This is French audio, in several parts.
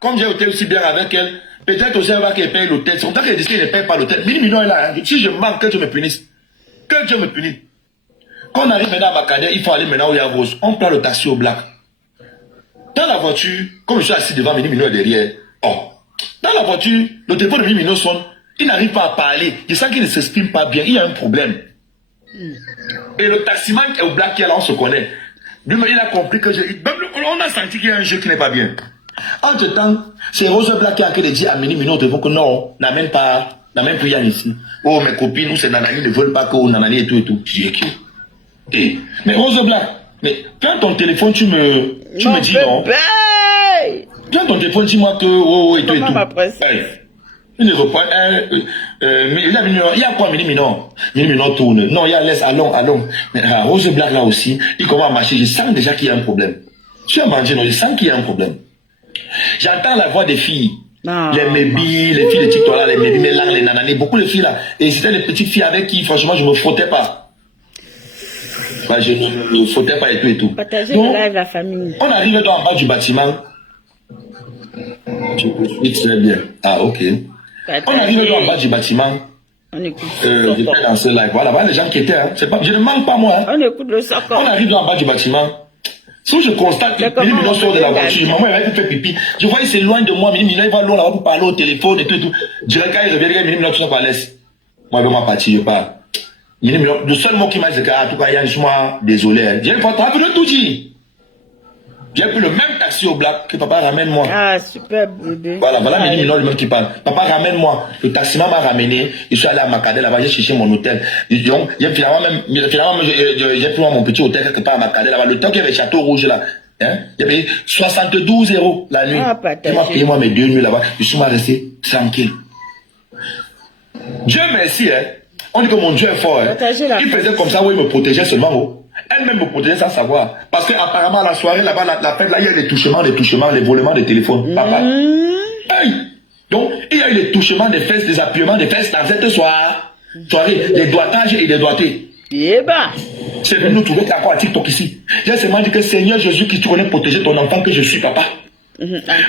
comme j'ai été aussi bien avec elle, peut-être aussi elle va qu'elle paye l'hôtel. C'est comme ça qu'elle dit qu'elle ne paye pas l'hôtel. Mini-Minon est là. Hein. Si je manque, que Dieu me punisse. Que Dieu me punisse. Quand on arrive maintenant à Macadais, il faut aller maintenant où il y a Rose. On prend le taxi au black. Dans la voiture, comme je suis assis devant Mini-Minon derrière, oh, dans la voiture, le téléphone de Mini-Minon sonne. Il n'arrive pas à parler. Je sens qu'il ne s'exprime pas bien. Il y a un problème. Et le taximan est au black qui est là, on se connaît. Lui, il a compris que on a senti qu'il y a un jeu qui n'est pas bien. Entre temps, c'est Rose Black qui a dit à Mini-Minon au téléphone que non, n'amène plus Yann ici. Oh, mes copines ou ces nananis ne veulent pas que nanani et tout et tout. Je dis, ok. Et, mais Rose Black, mais quand ton téléphone, tu me dis non. Quand ton téléphone, dis-moi que oh, et tout et tout. Il ne reprend. Mais il y a quoi, Mini-Minon? Mini-Minon tourne. Non, il y a laisse, allons. Mais Rose Black là aussi, il commence à marcher. Je sens déjà qu'il y a un problème. Tu as mangé, non, je sens qu'il y a un problème. J'entends la voix des filles. Les Mébi, les filles de TikTok là, les Mébi, les nanani, beaucoup de filles là. Et c'était les petites filles avec qui, franchement, je ne me frottais pas. Bah, je ne me frottais pas et tout et tout. Partager le live la famille. On arrive dans en bas du bâtiment. Tu peux très bien. Ah, ok. On arrive dans en bas du bâtiment. On écoute. J'étais dans ce live. Voilà, les gens qui étaient. Hein. Pas, je ne manque pas moi. Hein. On écoute le soccer. On arrive dans en bas du bâtiment. Si je constate que Mini-Minon sort de la voiture, maman elle va faire pipi. Je vois il s'éloigne de moi, Mini-Minon il va loin là-bas pour parler au téléphone et tout et tout. Je dirais quand il revient, Mini-Minon tout ça par laisse. Moi je vais partir, je pars. Mini-Minon, le seul mot qui m'a dit c'est en tout cas, Yann, je suis désolé. J'ai pas de tout dit. J'ai pris le même taxi au black que papa ramène-moi. Ah, super bébé. Voilà Mini-Minon lui-même qui parle. Papa ramène-moi. Le taximan m'a ramené. Je suis allé à Macadais là-bas, j'ai cherché mon hôtel. Donc, finalement, j'ai pris mon petit hôtel quelque part à Macadais là-bas. Le temps qu'il y avait Château Rouge là, hein, j'ai payé 72 € la nuit. Ah, il m'a payé moi mes 2 nuits là-bas. Je suis resté tranquille. Dieu merci, hein. On dit que mon Dieu est fort, hein. Il faisait comme ça où il me protégeait seulement, oh. Elle-même me protégeait sans savoir. Parce qu'apparemment, la soirée, là-bas, la fête, là, il y a des touchements, les volements des téléphones. Papa. Hey. Donc, il y a eu les touchements des fesses, des appuiements des fesses dans cette soirée, des doigtages et des doigtés. C'est venu nous trouver encore à TikTok ici. J'ai seulement dit que Seigneur Jésus-Christ, tu connais protéger ton enfant que je suis, papa.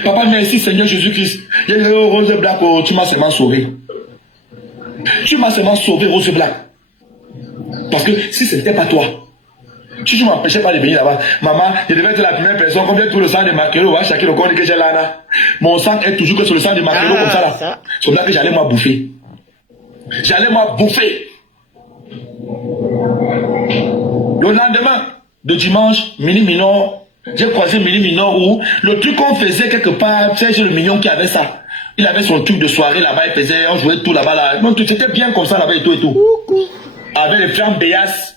Papa, merci Seigneur Jésus-Christ. J'ai dit, oh, Rose Black, oh, tu m'as seulement sauvé. Tu m'as seulement sauvé, Rose Black. Parce que si ce n'était pas toi, si tu ne m'empêchais pas de venir là-bas, maman, je devais être la première personne, comme tout le sang de Maquero, va chacun le corps que j'ai là. Mon sang est toujours que sur le sang de Maquero, comme ça là. C'est là que j'allais moi bouffer. J'allais moi bouffer. Le lendemain de dimanche, Mini-Minon, j'ai croisé Mini-Minon où le truc qu'on faisait quelque part, c'est le mignon qui avait ça. Il avait son truc de soirée là-bas, il faisait, on jouait tout là-bas là. Donc c'était bien comme ça là-bas et tout et tout. Avec les flammes Béas.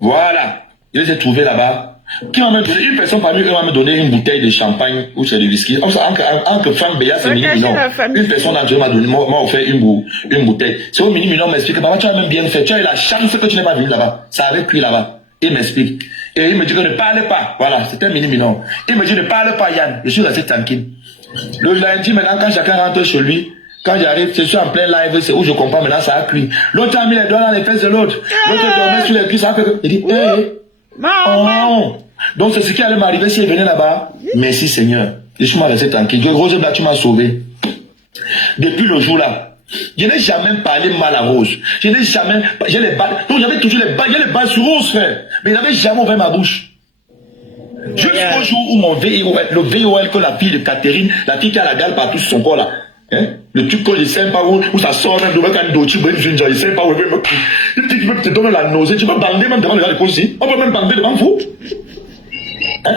Voilà. Je les ai trouvés là-bas. Qui m'a même donné, une personne parmi eux m'a donné une bouteille de champagne ou c'est de whisky. Entre flammes Béas et Mini-Minon. Une personne d'entre eux m'a offert une bouteille. C'est où Mini-Minon m'explique, papa, tu as même bien fait. Tu as eu la chance que tu n'es pas venu là-bas. Ça avait pris là-bas. Il m'explique. Et il me dit que ne parle pas. Voilà, c'était Mini-Minon. Il me dit ne parle pas, Yann. Je suis resté tranquille. Le lundi, maintenant, quand chacun rentre chez lui, quand j'arrive, je suis en plein live, c'est où je comprends maintenant, ça a cuit. L'autre a mis les doigts dans les fesses de l'autre. L'autre dormait sur les cuisses, ça a fait que. Il dit, hé, oh. Donc c'est ce qui allait m'arriver si il venait là-bas. Merci Seigneur. Je suis resté tranquille. Rose Black, tu m'as sauvé. Depuis le jour là, je n'ai jamais parlé mal à Rose. Je n'ai jamais. J'ai les balles. Donc j'avais toujours les balles. J'ai les balles sur Rose, frère. Mais il n'avait jamais ouvert ma bouche. Jusqu'au jour où mon VOL, le VOL que la fille de Catherine, la fille qui a la gale partout sur son corps là, hein? Le truc que je ne sais pas où ça sort même devant quand d'autres, je ne sais pas où il me te donne la nausée, tu peux bander même devant les gens de aussi. On peut même bander devant vous. Hein?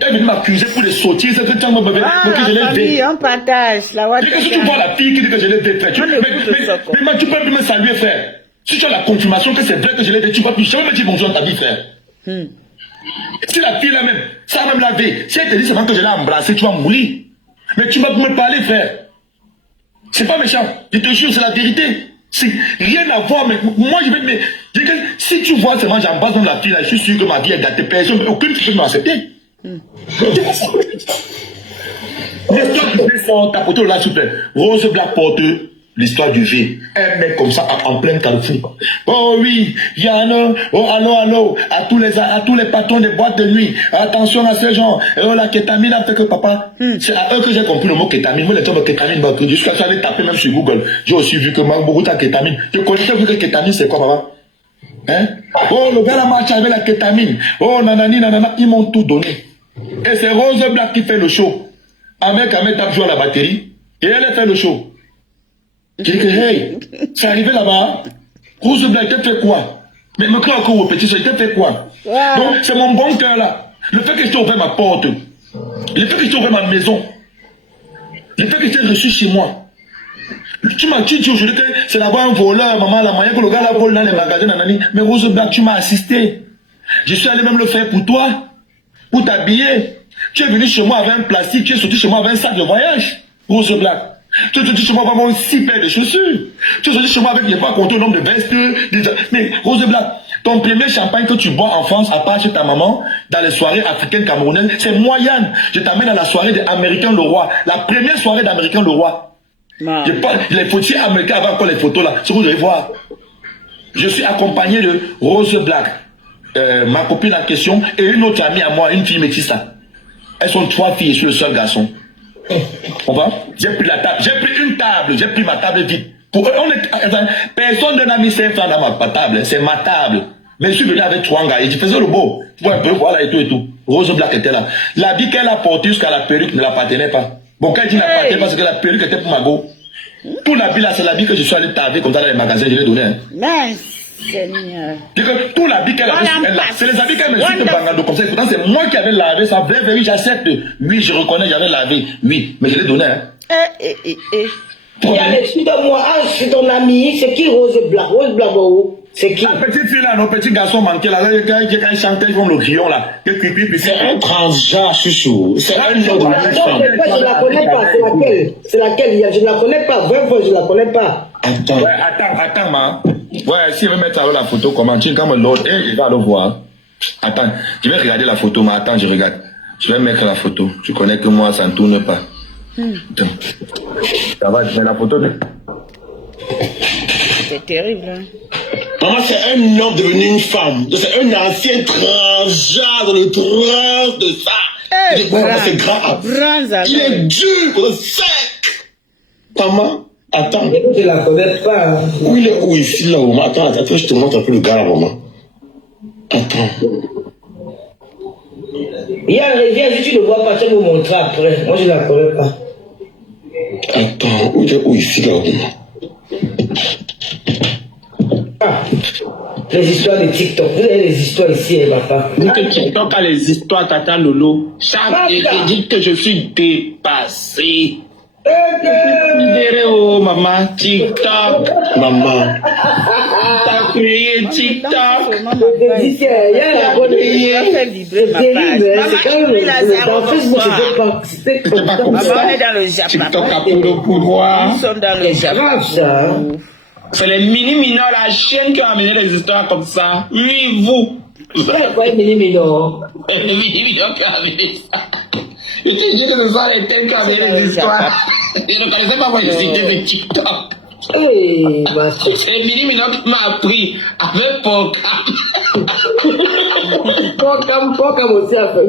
Elle vient m'accuser pour les sottises, c'est que tu me bébé, que je l'ai fait. On partage, la voix. Si tu vois la fille qui dit que je l'ai fait, mais tu peux plus me saluer, frère. Si tu as la confirmation que c'est vrai que je l'ai fait, tu peux plus jamais me dire bonjour à ta vie, frère. Si la fille là-même, ça même lavé, si elle te dit seulement que je l'ai embrassé, tu vas mourir. Mais tu vas me parler, frère. C'est pas méchant. Je te jure, c'est la vérité. C'est rien à voir, mais moi je vais mais si tu vois seulement j'embrasse dans la fille là, je suis sûr que ma vie est gâtée. Personne, aucune fille ne m'a accepté. Mais toi, tu fais ça, ta photo là, super. Rose Black porte l'histoire du V. Un mec comme ça en plein Carrefour. Oh oui, Yann, oh allô, à tous les patrons des boîtes de nuit. Attention à ces gens. Oh la kétamine a fait que papa. C'est à eux que j'ai compris le mot kétamine. Moi, les termes kétamine, jusqu'à ça, aller taper même sur Google. J'ai aussi vu que beaucoup de kétamine. Je connaissais que kétamine, c'est quoi, papa? Hein? Oh, le gars la marche avec la kétamine. Oh, nanani, nanana, ils m'ont tout donné. Et c'est Rose Black qui fait le show. Avec Ahmed Tab joue à la batterie. Et elle fait le show. Je dis que, hey, c'est arrivé là-bas. Rose Black, t'as fait quoi? Mais me crois encore au petit, t'as fait quoi? Wow. Donc, c'est mon bon cœur là. Le fait que je t'ai ouvert ma porte. Le fait que je t'ai ouvert ma maison. Le fait que je t'ai reçu chez moi. Tu m'as dit aujourd'hui que c'est d'abord un voleur, maman, la moyen que le gars la vole dans les magasins, nanani. Mais Rose Black, tu m'as assisté. Je suis allé même le faire pour toi. Pour t'habiller. Tu es venu chez moi avec un plastique, tu es sorti chez moi avec un sac de voyage. Rose Black. Tu es sorti chez moi avec mon 6 paires de chaussures. Tu es sorti chez moi avec, il n'y a pas compté le nombre de vestes. Mais Rose Black, ton premier champagne que tu bois en France, à part chez ta maman, dans les soirées africaines camerounaises, c'est moi Yann. Je t'amène à la soirée d'Américain le Roi. La première soirée d'Américain le Roi. Je parle, les photos américains avant encore les photos là. C'est que vous allez voir. Je suis accompagné de Rose Black. Ma copine en question et une autre amie à moi, une fille métisse là. Elles sont 3 filles et je suis le seul garçon. On va? J'ai pris la table, j'ai pris une table, j'ai pris ma table vite. Pour eux, personne ne n'a mis 5 francs dans ma table, c'est ma table. Mais je suis venu avec 3 gars et je faisais le beau. Tu vois un peu, voilà et tout et tout. Rose Black était là. L'habit qu'elle a porté jusqu'à la perruque ne l'appartenait pas. Bon, quand elle dit n'appartenait pas, parce que la perruque était pour ma go. Tout l'habit là, c'est l'habit que je suis allé taver comme ça dans les magasins, je l'ai donné. Hein. Mince, Seigneur. Tout l'habit qu'elle a c'est les habits qu'elle me suit de Bangado comme ça. Pourtant, c'est moi qui avais lavé ça. Vrai, j'accepte. Oui, je reconnais, j'avais lavé. Oui, mais je l'ai donné. Hein. Excuse-moi, c'est ton ami, c'est qui Rose Black? Rose Black, c'est qui? La petite fille là, nos petits garçons manqués là, quand ils chantent, ils font le grillon là. C'est un transgenre, chouchou. C'est un nom de non, je la connais pas, c'est laquelle? C'est laquelle? Je ne la connais pas, vraiment, je ne la connais pas. Attends. Ouais, attends, ma. Ouais, si elle veut mettre la photo, comment tu comme l'autre, il va le voir. Attends, je vais regarder la photo, mais attends, je regarde. Je vais mettre la photo. Tu connais que moi, ça ne tourne pas. Attends. Ça va, je mets la photo. C'est terrible, hein. Maman, c'est un homme devenu une femme. C'est un ancien transgenre dans le trans de ça. C'est grave. Il est dur, sec. Maman, attends. Je ne la connais pas. Où il est où ici, là, maman? Attends, je te montre un peu le gars, là, maman. Attends. Yann, reviens, si tu ne vois pas, tu vas me montrer après. Moi, je ne la connais pas. Attends, où il est où ici, là, maman? Ah, les histoires de TikTok. Vous avez les histoires ici, papa. Dis que TikTok a les histoires, Tata Lolo. Chaque dit que je suis dépassé. Oh, maman, TikTok. Maman. T'as créé TikTok. Il y a la dans Facebook, c'était pas comme ça. On est dans le Japon. TikTok a pour le pouvoir. Nous sommes dans le Japon. C'est les mini-mineurs, la chaîne qui a amené les histoires comme ça. Oui, vous. C'est quoi les mini-mineurs? Les mini-mineurs qui ont amené ça. Je te dis que ce sont les thèmes qui ont amené les histoires. Je ne connaissais pas moi les idées de TikTok. C'est les mini-mineurs qui m'ont appris avec Pocam aussi a fait.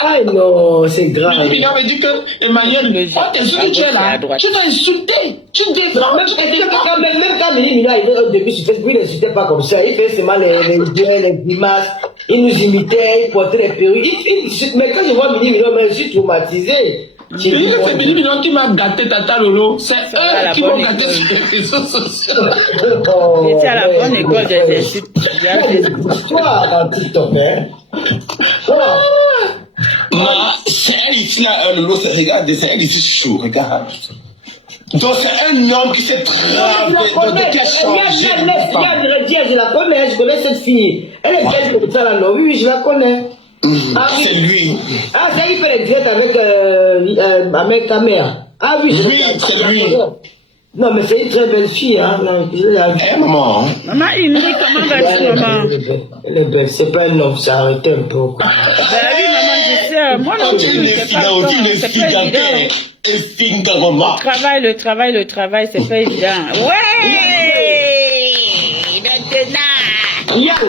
Ah non, c'est grave. Il m'a dit que Emmanuel, t'es sûr que tu es là, tu vas insulter, tu défends. Même quand Mini arrivait au début sur Facebook, il n'insultait pas comme ça. Il fait seulement les grimaces, il nous imitait, il portait les perruques. Mais quand je vois Mini, je suis traumatisé. C'est Mini qui m'a gâté, Tata Lolo. C'est eux qui m'ont gâté sur les réseaux sociaux. J'étais à la bonne école des insultes. Il y a des histoires dans TikTok, hein. C'est elle ici, là, Lolo, regarde, c'est elle ici chaud, regarde. Donc c'est un homme qui s'est travaillé, qui a changé. Je la connais, je connais cette fille. Elle est belle comme ça, là, non? Oui, je la connais. C'est lui. Ah, ça, il fait les directs avec ta mère. Ah oui, c'est lui. Non, mais c'est une très belle fille, hein. Eh, maman. Maman, il me dit comment vas-tu, maman? Elle est belle, c'est pas un homme, ça arrête un peu. Ben oui, maman, je sais. Moi non plus, c'est pas le temps. C'est pas évident. et Fingaroma. Le travail, c'est pas évident. Ouais! Maintenant!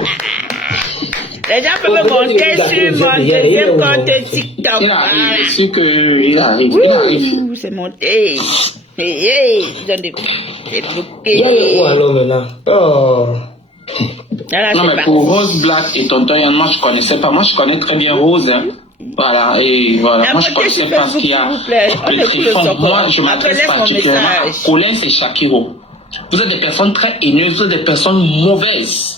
Les gens peuvent monter sur mon deuxième compte TikTok. Il arrive, c'est qu'il arrive. Il arrive. C'est monté. Ils ont des bloqués. Où alors maintenant? Oh. Là, Non, mais c'est pour parti. Rose Black et Tonton Yann, moi je connaissais pas. Moi je connais très bien Rose. Hein. Voilà, et voilà. La Moi je montée connaissais sur pas ce qu'il y a. Facebook, s'il vous plaît. On Le écoute le Trifon. Soko. Moi je Après, m'adresse laisse mon particulièrement à message. Colin et Shakiro. Vous êtes des personnes très haineuses, vous êtes des personnes mauvaises.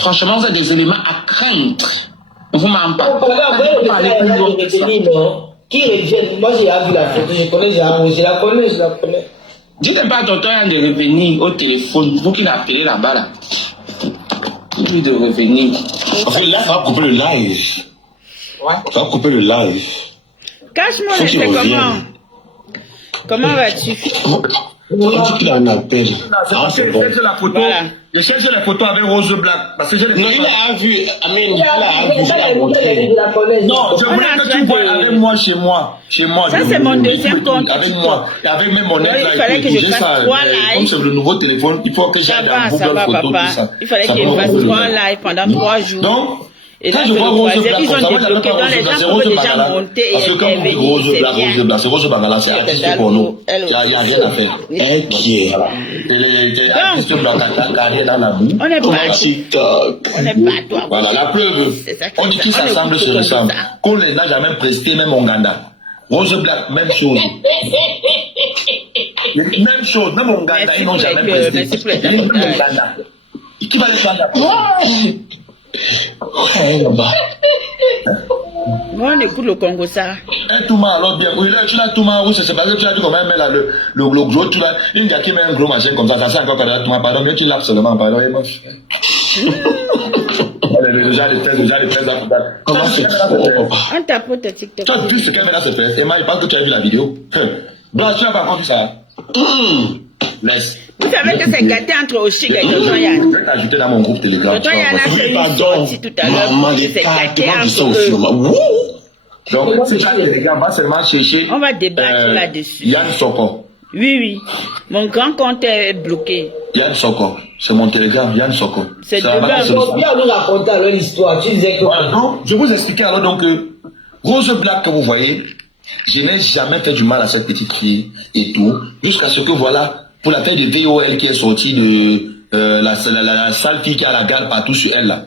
Franchement, vous êtes des éléments à craindre. Vous m'en parlez. On parlait Parlez plus haut que ça. Qui revient? Moi j'ai vu la photo, je la connais. Dites pas à Tonton Yann de revenir au téléphone. Vous qui l'appelez là-bas là. Dites-lui de revenir. Parce que là, ça va couper le live. Ça va couper le live. Cache-moi, Faut qu'il c'est revienne. comment vas-tu? On dit qu'il a un appel. Ah, c'est bon. la photo. Voilà. Je cherche la photo avec Rose Black. Parce que j'ai les Non, photos. il a vu. Amen, il a vu, je l'ai montré. Non, je On est voulais en que train tu vois de- avec moi chez moi. Chez moi. Ça, je- c'est mon je- deuxième je- compte Avec TikTok. moi. Et avec même mon Oui, ex il là. fallait que je j'ai fasse ça, 3 mais lives. Comme c'est le nouveau téléphone, il faut que Ça j'aille va, dans ça Google va, Photo, papa. tout ça. Il fallait Ça qu'il peut fasse me 3 faire. lives pendant 3 jours. Donc, Et là, quand je c'est vois le Rose troisième. Black, Ils ont comme ça, moi, débloqué, j'appelle donc les Rose gens Black, c'est peuvent Rose déjà Bangala. monter et Parce que quand on dit intervenir, Rose c'est Black, bien. Rose Black, c'est Rose Bangala, c'est artiste pour nous. Il n'y a rien à faire. Inquiet. Les artistes blancs, carré dans la boue. On est Comment pas TikTok? On n'est pas toi. Voilà, la preuve. C'est ça qui On dit est qu'ils ça. On s'assemblent, écoute se comme ressemblent. ça. Qu'on n'a jamais presté, même Onganda. Rose Black, même chose. Même chose, même Onganda, Merci ils n'ont pour jamais les presté. merci pour les Même tapotages. Onganda. Qui va les prendre la Ouais, là-bas. Moi, on écoute le Congo, ça. Un Touma, alors bien. Oui, là, tu l'as Touma, oui, c'est parce que tu as dit comment même là, le gros, tu l'as. Il y a qui met un gros machin comme ça c'est encore pas Touma, pardon, mais tu l'as seulement, pardon, et moche. Déjà, les tests, comment c'est papa? On tapote ta TikTok. Tu as vu ce qu'elle met là, se fait. Emma, il pense que tu as vu la vidéo. Blanc, tu n'as pas compris ça. Laisse. Vous savez que c'est gâté entre Oshig et Tonton Yann. Je vais t'ajouter dans mon groupe Telegram. Tonton Yann a fait Oui, une pardon. sortie tout à l'heure. Maman, que les C'est gars, gâté demande ça entre aussi. eux. Maman. Wouh! Donc, si tu as Telegram, va seulement chercher. On va débattre là-dessus. Yann Soko. Oui. Mon grand compte est bloqué. Yann Soko. C'est mon Telegram, Yann Soko. C'est Ça va Telegram. marcher. Donc, viens nous raconter alors l'histoire. Tu disais que. Voilà, donc, je vous expliquer alors donc Rose Black que vous voyez, je n'ai jamais fait du mal à cette petite fille et tout, jusqu'à ce que voilà, pour la taille de VOL qui est sortie de la sale fille qui a la garde partout sur elle là.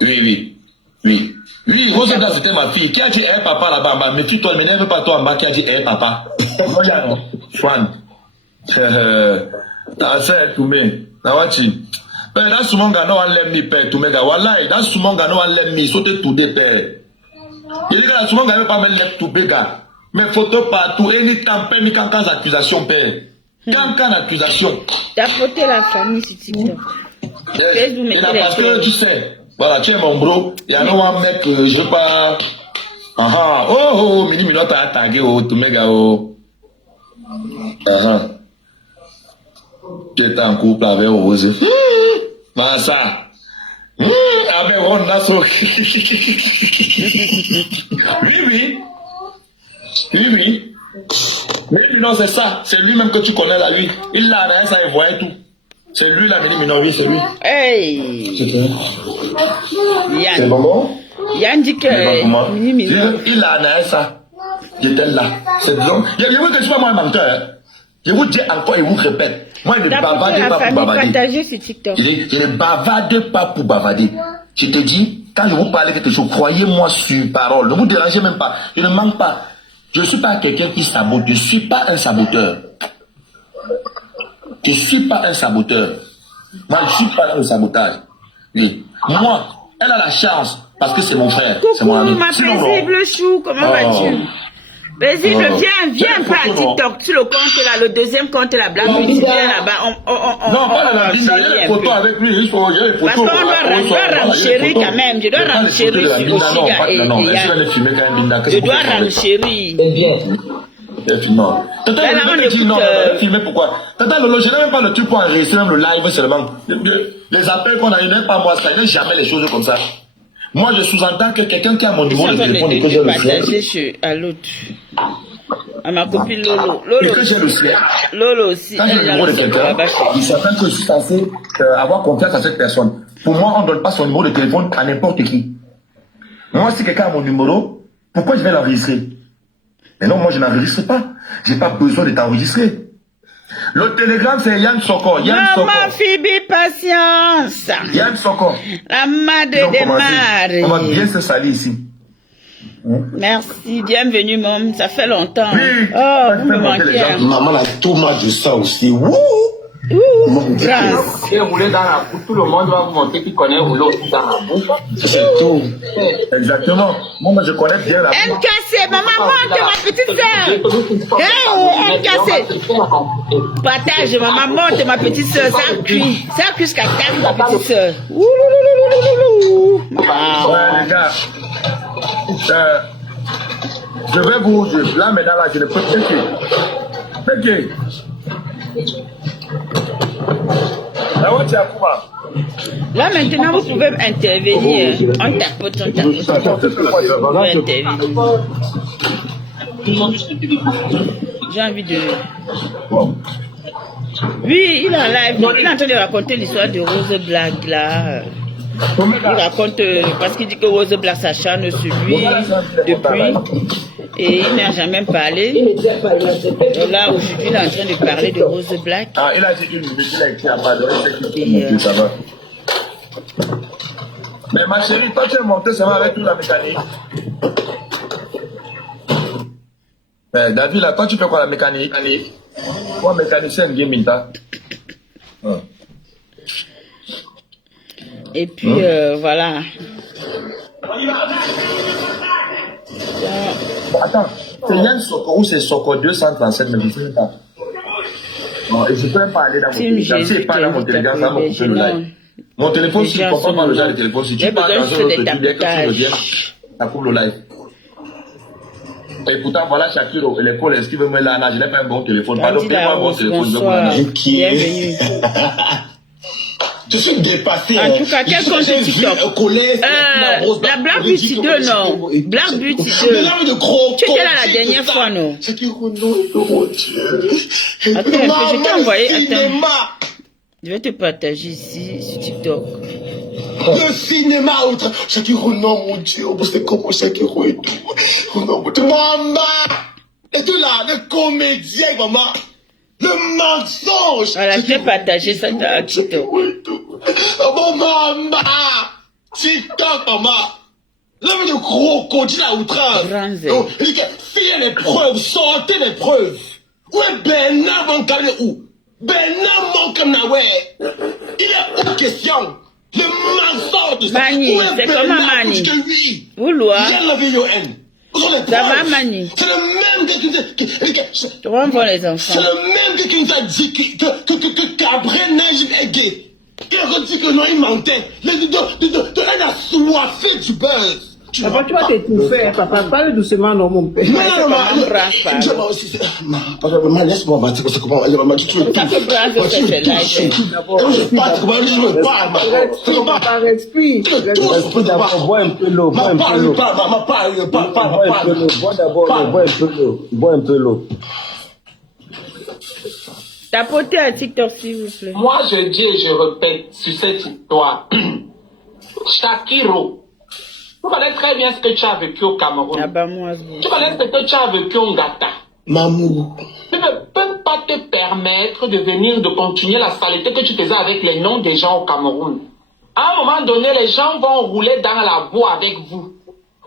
Oui, Rose Black c'était ma fille. Qui a dit papa là-bas en bas? Mais tu toi, m'énerve pas toi en bas qui a dit papa. Regarde, Swan. C'est tout mais. Ben, that's someone gonna want let me pay to make a wallahi. That's someone gonna want let me sauter tout des pères. Il dit que someone gonna pas me let to bega. Mais photos partout, anytime, père, mi quand accusation père. Quand accusation. Tapoter la famille sur TikTok. Facebook, Il a mettez parce les que tu sais, voilà, tu es mon bro. Il y a un mec, je veux pas. Mini minute à taguer, to mega, tu étais en couple avec Rose. Ça. Avec Ron Nassau. Oui. Mais non, c'est ça. C'est lui-même que tu connais là, lui. Il l'a rien, ça, il voyait tout. C'est lui, la mini oui, c'est lui. Hey! C'est Yann. bon? Yann dit que. Mini. Il a rien, ça. Il était là. C'est disons. Je vous dis pas moi un menteur. Hein. Je vous dis encore et vous répète. Moi, je ne Tapoter bavarde la pas pour famille, bavarder. partagez sur TikTok. Je ne bavarde pas pour bavarder. Je te dis, quand je vous parle quelque chose, croyez-moi sur parole. Ne vous dérangez même pas. Je ne manque pas. Je ne suis pas quelqu'un qui sabote. Je ne suis pas un saboteur. Je ne suis pas un saboteur. Moi, je ne suis pas dans le sabotage. Oui. Moi, elle a la chance parce que c'est mon frère. C'est mon ami. Coucou, ma Sinon, non. paisible chou, comment vas-tu? Paisible, viens pas à Coucou, TikTok, sur le compte là, le deuxième compte là, Black Beauty, viens là-bas. Non, pas la Linda, il y a les photos avec lui. Il faut, il y a les photos. Parce qu'on doit renchérir quand même. Je dois renchérir sur Oshiga et Non, Yann. je vais filmer quand même Linda. Je dois renchérir. C'est bien. Non. Tata Là, on Lolo, écoute, non, filmer pourquoi? Tata Lolo, je n'ai même pas le truc pour enregistrer même le live seulement. Les appels qu'on a, il n'est pas moi, ça, il n'est jamais les choses comme ça. Moi, je sous-entends que quelqu'un qui a mon niveau de téléphone et que je le fais. Partager à l'autre. À ma copine Lolo. Et que j'ai le sien. Lolo aussi. Quand j'ai le numéro de quelqu'un, il s'attend que je suis censé avoir confiance à cette personne. Pour moi, on ne donne pas son numéro de téléphone à n'importe qui. Moi, si quelqu'un a mon numéro, pourquoi je vais l'enregistrer? Mais non, moi, je n'enregistre pas. Je n'ai pas besoin de t'enregistrer. Le télégramme, c'est Yann Soko. Maman Phoebe, patience. Yann Soko. La madre des maris. On va bien se salir ici. Merci, bienvenue, maman. Ça fait longtemps. Oui. Oh, vous me manquez. Maman a tout mal de ça aussi. Wouh! Grâce. Et rouler dans la bouche, tout le monde va vous montrer qu'il connaît rouler aussi dans la bouche. C'est tout. Exactement. Moi, je connais bien la bouche. MKC, maman, monte ma petite soeur. Hey, MKC. Partage, maman, monte ma petite soeur. Ça cuit. Ça cuit jusqu'à 4, ma petite soeur. Ouais, les gars. Je vais vous... Là, maintenant, là, je ne peux plus péquer. Là maintenant vous pouvez intervenir. On tapote. Vous pouvez intervenir. J'ai envie de... Oui, il est en live. Il est en train de raconter l'histoire de Rose Black là. Il raconte parce qu'il dit que Rose Black s'acharne sur lui depuis. Et il n'a jamais parlé. Donc là, aujourd'hui, il est en train de parler de Rose Black. Ah, il a dit une minute, il a écrit à bas de ça va. Mais ma chérie, toi tu es monté seulement avec toute la mécanique. Mais David, là, toi tu fais quoi la mécanique? Quoi mécanicien gaming, t'as? Et puis, voilà. Bon, attends, c'est Yann Soko ou c'est Soko 237, mais je ne sais pas. Bon, et je ne peux même pas aller dans mon téléphone. Si je parle dans mon téléphone, ça va me couper le live. Mon téléphone, si je ne comprends pas le genre de téléphone, si tu parles dans un autre truc, dès que tu reviens, ça coupe le live. Et pourtant, voilà Shakiro, les cols, est-ce qu'il veut me là, je n'ai pas un bon téléphone. Pardon, paye-moi un bon téléphone, je veux me bienvenue. Je suis dépassé. En tout cas, quel compte TikTok? La Black Beauty 2, non. Black Beauty 2. Tu étais là la dernière fois, non? Attends, je t'ai envoyé. Attends. Je vais te partager ici sur TikTok. Le cinéma, Shakiro, non, mon Dieu, c'est comment Shakiro et tout. Maman! Et tout là, le comédien, maman! Le mensonge! Voilà, je vais partager ça dans TikTok. Oh, maman! TikTok, maman! L'homme de crocodile à outrage! Il dit que filez les preuves, sortez les preuves! Où est Bernard Moncamé où? Bernard Moncamé, il est où question? Le mensonge! Mani, c'est comment Mani? Vouloir. Ça va, Mani? C'est le même que tu renvoies les enfants. C'est le même qui nous a dit que Cabré neige est gay. Il a dit que non, il mentait. Il a soifé du buzz. Papa, tu vas t'étouffer, papa. Parle doucement, non, mon père. Non, maman, laisse-moi battre. Tu veux respire. Bois un peu l'eau. Bois un peu l'eau. Tapotez à TikTok, s'il vous plaît. Moi, je dis et je répète sur cette histoire. Shakiro. Tu connais très bien ce que tu as vécu au Cameroun. Ah bah moi, tu connais ce que tu as vécu au Ngata. Mamou. Tu ne peux pas te permettre de venir, de continuer la saleté que tu faisais avec les noms des gens au Cameroun. À un moment donné, les gens vont rouler dans la boue avec vous.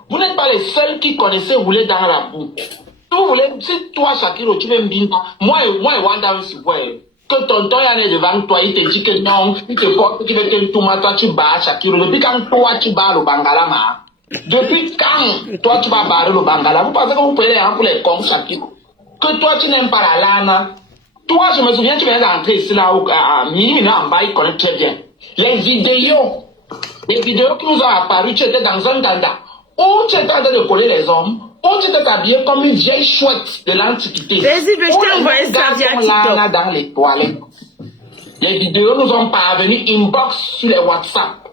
Vous n'êtes pas les seuls qui connaissaient rouler dans la boue. Si vous voulez, si toi, Shakiro, tu veux me dire, moi et Wanda aussi, ouais. Que tonton Yann est devant toi, il te dit que non, il te porte, tu veux que toi tu bats Shakiro. Depuis quand toi tu bats le Bangalama? Depuis quand toi tu vas barrer le Bangala? Vous pensez que vous prenez pour les cons Shakiro? Que toi tu n'aimes pas la lana? Toi, je me souviens, tu viens d'entrer ici là, à Mini en bas, il connaît très bien. Les vidéos qui nous ont apparu, tu étais dans un dada, où tu étais en train de coller les hommes, où tu étais habillé comme une vieille chouette de l'Antiquité. Vas-y, je t'ai envoyé ça via TikTok. Dans les toilettes. Les vidéos nous ont parvenu inbox sur les WhatsApp.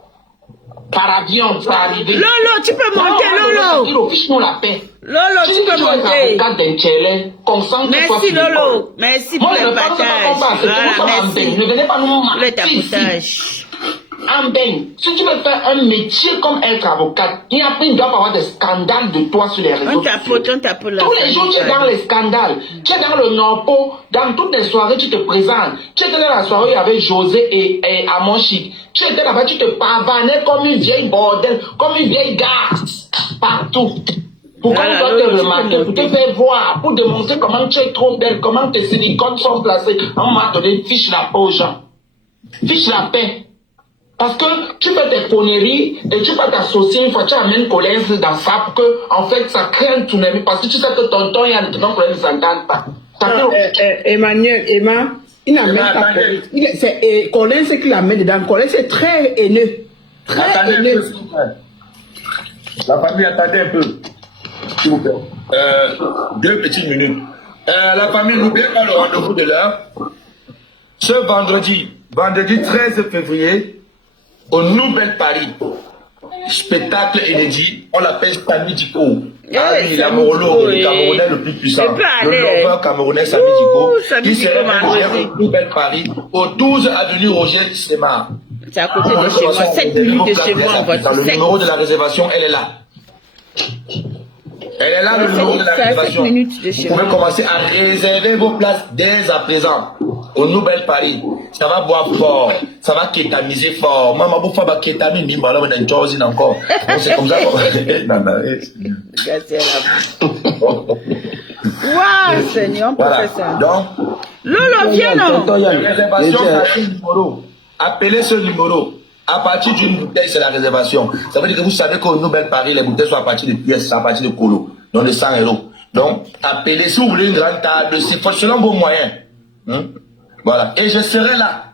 Par avion, ça arrivé. Lolo, tu peux monter, Lolo. Fiche-nous la paix. Lolo, Si tu peux tu es monter. avocat d'un Tchélé, concentre-toi Merci sur l'école. Lolo, merci pour Moi, je le ne pense pas qu'on va partage. accepter. Nous sommes en Merci Beng. Ne venez pas nous pour le mentir ici. tapotage. En Beng, si tu veux faire un métier comme être avocate, il ne doit pas avoir des scandales de toi sur les réseaux On tapote la Tous les jours, tu es dans les scandales. Tu es dans le Norpo. Dans toutes les soirées, tu te présentes. Tu étais dans la soirée avec José et Amonchi. Tu étais là-bas, tu te pavanais comme une vieille bordel, comme une vieille garce. Partout. Pourquoi on doit te remarquer, pour te faire voir, pour démontrer comment tu es trop belle, comment tes silicones sont placés. À un moment donné, fiche la paix aux gens. Fiche la paix. Parce que tu fais tes conneries et tu vas t'associer une fois, tu amènes Collins dans ça pour que, en fait, ça crée un tsunami. Parce que tu sais que tonton et Antonin Collins ne s'entendent pas. Emmanuel, Emma, il n'a même pas Collins. C'est Collins qui la met dedans. Collins c'est très haineux. Très haineux. La famille, attendez un peu. S'il vous plaît. 2 petites minutes. La famille, n'oubliez pas le rendez-vous de l'heure. Ce vendredi 13 février, au Nouvelle Paris, spectacle inédit, on l'appelle Samy Diko. Ah oui, l'amoureux, le Camerounais le plus puissant, le lover camerounais Samy Diko, qui serait au Nouvelle Paris, au 12 avenue Roger Sémar. C'est à côté de chez moi, 7 minutes de chez moi en voiture. Le numéro de la réservation, elle est là. Elle est là, le numéro de la réservation. Vous pouvez commencer à réserver vos places dès à présent. Au Nouvelle Paris. Ça va boire fort. Ça va kétamiser fort. Maman, vous faites kétamine, mais malheureusement, on a une chose encore. C'est comme ça. Waouh, Seigneur, on peut faire ça. Donc, Lolo, viens non. Réservation, c'est un numéro. Appelez ce numéro. À partir d'une bouteille, c'est la réservation. Ça veut dire que vous savez qu'au Nouvelle Paris, les bouteilles sont à partir de pièces, à partir de colo, donc de 100 €. Donc, appelez, si vous voulez une grande table, c'est selon vos moyens. Voilà. Et je serai là.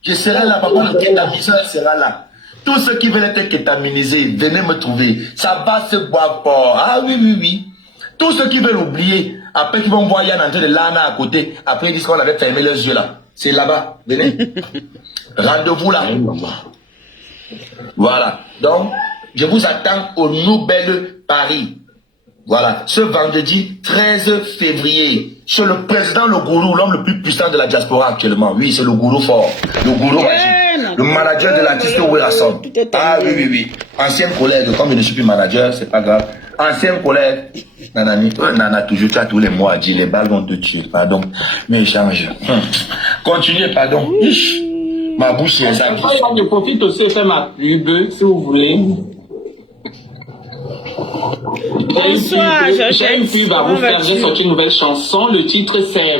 Je serai là, papa, le kétamiseur sera là. Tous ceux qui veulent être kétaminisés, venez me trouver. Ça va se boire fort. Ah oui, oui, oui. Tous ceux qui veulent oublier, après qu'ils vont voir Yann entrer de l'âne à côté, après ils disent qu'on avait fermé leurs yeux là. C'est là-bas. Venez. Rendez-vous là. Voilà. Donc, je vous attends au Nouvelle Paris. Voilà. Ce vendredi 13 février. C'est le président Le Gourou, l'homme le plus puissant de la diaspora actuellement. Oui, c'est Le Gourou fort. Le Gourou magique. Le manager de l'artiste Werason. Ah oui, oui, oui. Ancien collègue, comme je ne suis plus manager, c'est pas grave. Ancien collègue. Nanani, Nana, toujours, tu as tous les mots à dire, les balles vont te tuer. Pardon. Mais échange. Continuez, pardon. Ma bouche est ça. Je profite aussi de faire ma pub, si vous voulez. Bonsoir, j'ai une pub à vous faire. J'ai sorti une nouvelle chanson. Le titre, c'est...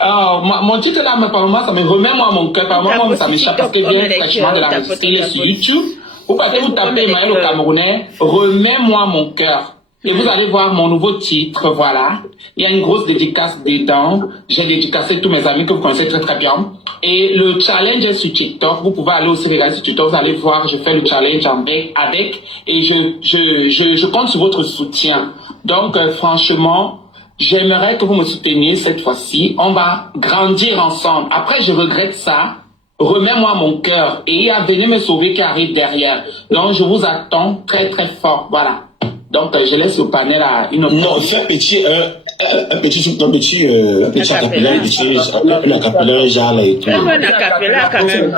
mon titre là, par moment, ça me remet moi à mon cœur. Par moment, ça m'échappe parce que vient fraîchement de la Russie sur YouTube. Vous pouvez vous taper Maël au Camerounais, remets-moi mon cœur. Et vous allez voir mon nouveau titre, voilà. Il y a une grosse dédicace dedans. J'ai dédicacé tous mes amis que vous connaissez très très bien. Et le challenge est sur TikTok. Vous pouvez aller aussi regarder sur TikTok. Vous allez voir, je fais le challenge avec. Et je compte sur votre soutien. Donc, franchement, j'aimerais que vous me souteniez cette fois-ci. On va grandir ensemble. Après, je regrette ça. Remets-moi mon cœur. Et il y a Venez me sauver qui arrive derrière. Donc, je vous attends très très fort. Voilà. Donc, je laisse au panel à une autre. Non, fais un petit acapella, un acapella, genre, et tout. Un acapella, quand même.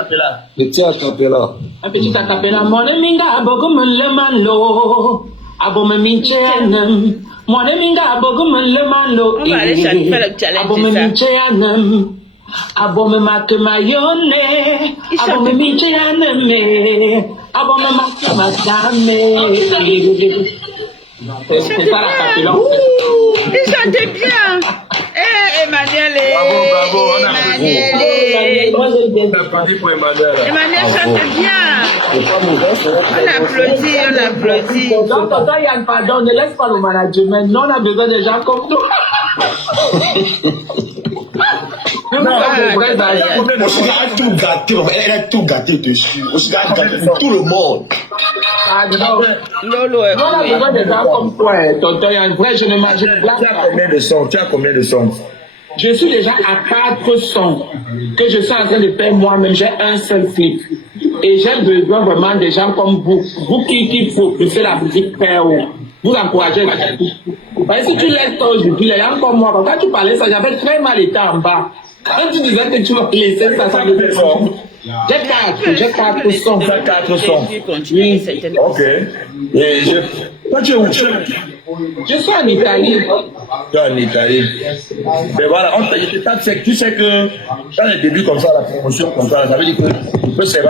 Petit acapella. Un petit acapella. Mon minga abogum le manlo. Abome mincheanum. Mon minga abogum le manlo. On va aller faire le challenge. Abome mincheanum. Abome makemayone. Abome mincheanum. Abome makemadame. C'est ça la capella. Il chantait bien. Emmanuel. Bravo, on a Emmanuel chante bien. On applaudit. Donc, papa Yann, pardon, ne laisse pas le management. Nous, on a besoin de gens comme nous. Osika a tout gâté, elle a tout gâté dessus. Osika a gâté pour tout le monde. Lolo, on a besoin de gens comme toi, tonton Yann. Vrai, je ne m'imagine pas. Tu as combien de sons? Je suis déjà à 4 sons que je suis en train de faire moi-même. J'ai un seul clip. Et j'ai besoin vraiment des gens comme vous. Vous qui propulsez la musique très haut. Vous encouragez la musique. Parce que si tu laisses toi aujourd'hui, les gens comme moi, quand tu parlais ça, j'avais très mal été en bas. Quand tu disais que tu vas laisser ça me fait fort. J'ai 4 sons. 4 sons. Oui. Ok. Et toi, tu es où? Je suis en Italie. Tu es en Italie. Mais voilà, tu sais que dans les débuts comme ça, la promotion comme ça veut dire que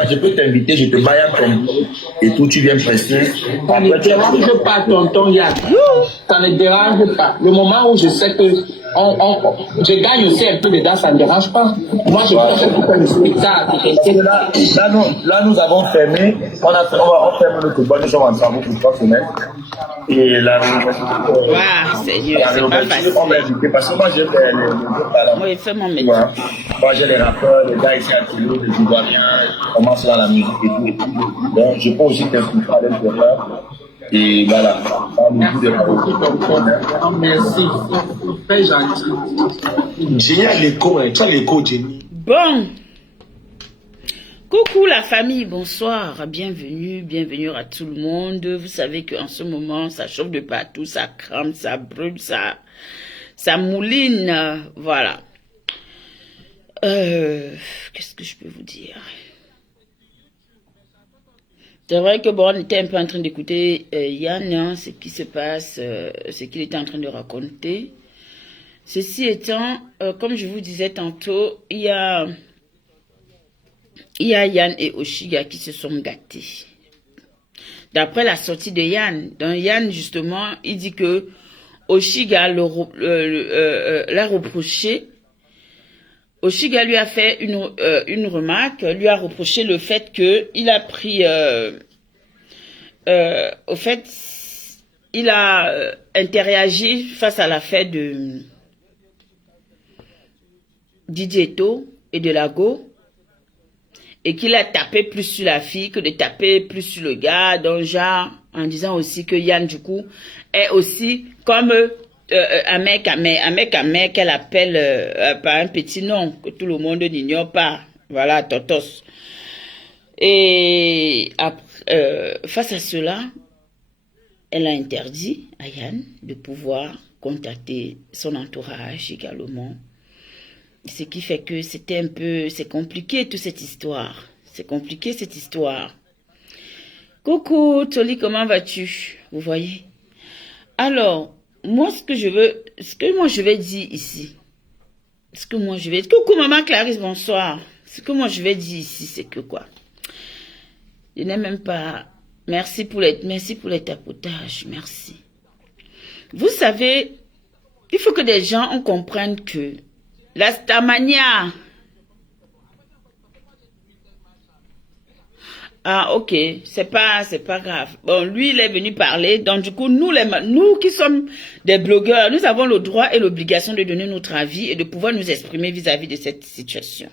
je peux t'inviter, je te baille comme et tout, tu viens prester. Ça ne dérange pas, tonton Yann. Ça ne dérange pas. Le moment où je sais que je gagne aussi un peu dedans, ça ne dérange pas. Moi, je peux faire un spectacle. Là, nous avons fermé. On ferme le football, nous sommes en travaux pour 3 semaines. Et la Seigneur, c'est pas facile. On va inviter parce que moi, j'ai les moi, il fait mon métier. Moi, j'ai les rappeurs, les gars ici à Toulouse, les Ivoiriens, qui commencent dans la musique et tout. Donc, je peux aussi t'inviter à l'intérieur. Et voilà. Merci. Très gentil. Génial, l'écho, tu as l'écho, Jenny. Bon. Coucou la famille, bonsoir, bienvenue à tout le monde. Vous savez qu'en ce moment, ça chauffe de partout, ça crame, ça brûle, ça mouline, voilà. Qu'est-ce que je peux vous dire? C'est vrai que bon, on était un peu en train d'écouter Yann, hein, ce qui se passe, ce qu'il était en train de raconter. Ceci étant, comme je vous disais tantôt, il y a Yann et Oshiga qui se sont gâtés. D'après la sortie de Yann, dans Yann justement, il dit que Oshiga l'a reproché. Oshiga lui a fait une remarque, lui a reproché le fait qu'il a pris, au fait, il a interagi face à l'affaire de Didier Eto et de Lago. Et qu'il a tapé plus sur la fille que de taper plus sur le gars, donc genre, en disant aussi que Yann, du coup, est aussi comme un mec qu'elle appelle par un petit nom, que tout le monde n'ignore pas. Voilà, Totos. Et face à cela, elle a interdit à Yann de pouvoir contacter son entourage également. Ce qui fait que c'était un peu, c'est compliqué toute cette histoire. C'est compliqué cette histoire. Coucou Toli, comment vas-tu? Vous voyez? Alors, moi ce que moi je vais dire ici, coucou maman Clarisse, bonsoir. Ce que moi je vais dire ici, c'est que quoi? Je n'ai même pas, merci pour les tapotages, merci. Vous savez, il faut que des gens comprennent que la Stamania. Ah, ok, c'est pas grave. Bon, lui, il est venu parler. Donc, du coup, nous qui sommes des blogueurs, nous avons le droit et l'obligation de donner notre avis et de pouvoir nous exprimer vis-à-vis de cette situation.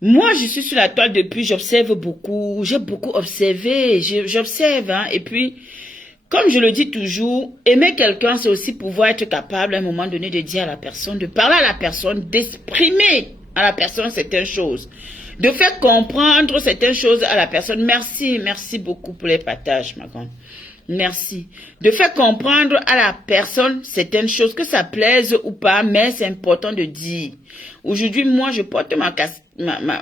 Moi, je suis sur la toile depuis, j'observe beaucoup. J'ai beaucoup observé. J'observe, hein. Et puis, comme je le dis toujours, aimer quelqu'un, c'est aussi pouvoir être capable à un moment donné de dire à la personne, de parler à la personne, d'exprimer à la personne certaines choses, de faire comprendre certaines choses à la personne. Merci beaucoup pour les partages, ma grande. Merci. De faire comprendre à la personne certaines choses, que ça plaise ou pas, mais c'est important de dire. Aujourd'hui, moi, je porte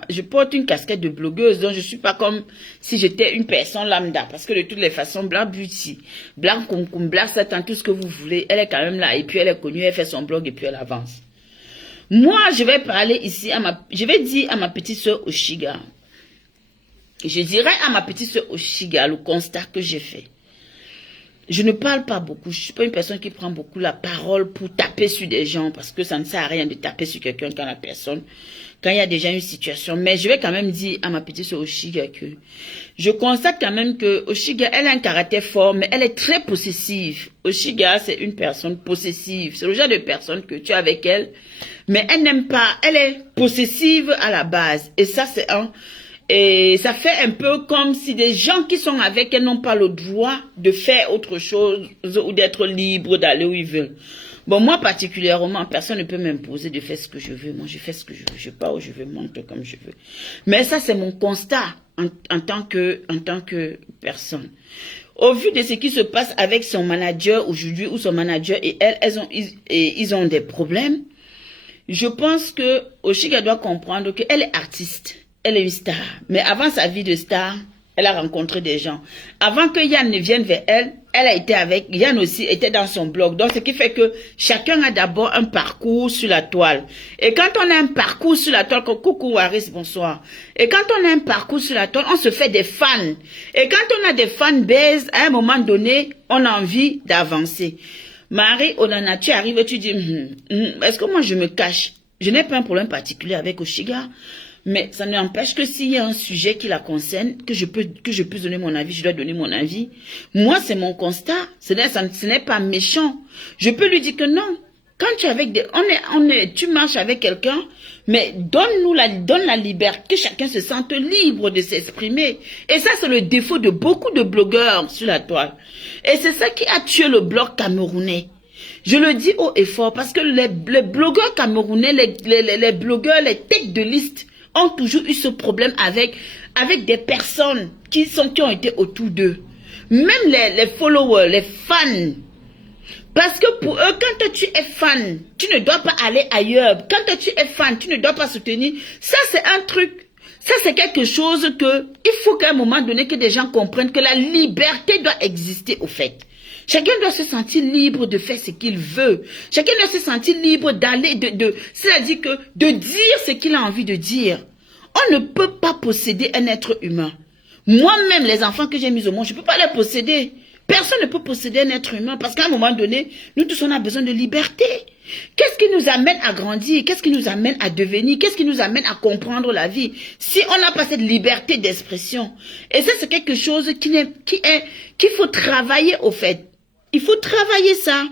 je porte une casquette de blogueuse, donc je suis pas comme si j'étais une personne lambda, parce que de toutes les façons, Black Beauty, Black Concombre, Black Satan, tout ce que vous voulez, elle est quand même là, et puis elle est connue, elle fait son blog, et puis elle avance. Moi, je vais parler ici, je vais dire à ma petite soeur Oshiga, je dirais à ma petite soeur Oshiga le constat que j'ai fait. Je ne parle pas beaucoup. Je ne suis pas une personne qui prend beaucoup la parole pour taper sur des gens, parce que ça ne sert à rien de taper sur quelqu'un quand il y a déjà une situation. Mais je vais quand même dire à ma petite soeur Oshiga que je constate quand même que Oshiga, elle a un caractère fort, mais elle est très possessive. Oshiga, c'est une personne possessive. C'est le genre de personne que tu es avec elle, mais elle n'aime pas. Elle est possessive à la base. Et ça, c'est et ça fait un peu comme si des gens qui sont avec elle n'ont pas le droit de faire autre chose ou d'être libres d'aller où ils veulent. Bon, moi particulièrement, personne ne peut m'imposer de faire ce que je veux. Moi, je fais ce que je veux. Je pars où je veux, monte comme je veux. Mais ça, c'est mon constat en tant que personne. Au vu de ce qui se passe avec son manager aujourd'hui, ou son manager et elle, ils ont des problèmes. Je pense que Oshiga doit comprendre qu'elle est artiste. Elle est une star. Mais avant sa vie de star, elle a rencontré des gens. Avant que Yann ne vienne vers elle, elle a été avec, Yann aussi était dans son blog. Donc, ce qui fait que chacun a d'abord un parcours sur la toile. Et quand on a un parcours sur la toile, coucou Waris, bonsoir. Et quand on a un parcours sur la toile, on se fait des fans. Et quand on a des fans base, à un moment donné, on a envie d'avancer. Marie, Onana, tu arrives et tu dis, est-ce que moi je me cache? Je n'ai pas un problème particulier avec Oshiga. Mais ça n'empêche que s'il y a un sujet qui la concerne, que je peux donner mon avis, je dois donner mon avis. Moi, c'est mon constat. Ce n'est pas méchant. Je peux lui dire que non. Quand tu es avec tu marches avec quelqu'un, mais donne la liberté, que chacun se sente libre de s'exprimer. Et ça, c'est le défaut de beaucoup de blogueurs sur la toile. Et c'est ça qui a tué le blog camerounais. Je le dis haut et fort parce que les blogueurs camerounais, les blogueurs, les têtes de liste, ont toujours eu ce problème avec des personnes qui ont été autour d'eux. Même les followers, les fans. Parce que pour eux, quand tu es fan, tu ne dois pas aller ailleurs. Quand tu es fan, tu ne dois pas soutenir. Ça, c'est un truc. Ça, c'est quelque chose il faut qu'à un moment donné que des gens comprennent que la liberté doit exister au fait. Chacun doit se sentir libre de faire ce qu'il veut. Chacun doit se sentir libre d'aller, c'est-à-dire que de dire ce qu'il a envie de dire. On ne peut pas posséder un être humain. Moi-même, les enfants que j'ai mis au monde, je ne peux pas les posséder. Personne ne peut posséder un être humain parce qu'à un moment donné, nous tous, on a besoin de liberté. Qu'est-ce qui nous amène à grandir? Qu'est-ce qui nous amène à devenir? Qu'est-ce qui nous amène à comprendre la vie? Si on n'a pas cette liberté d'expression. Et ça, c'est quelque chose qu'il faut travailler au fait. Il faut travailler ça.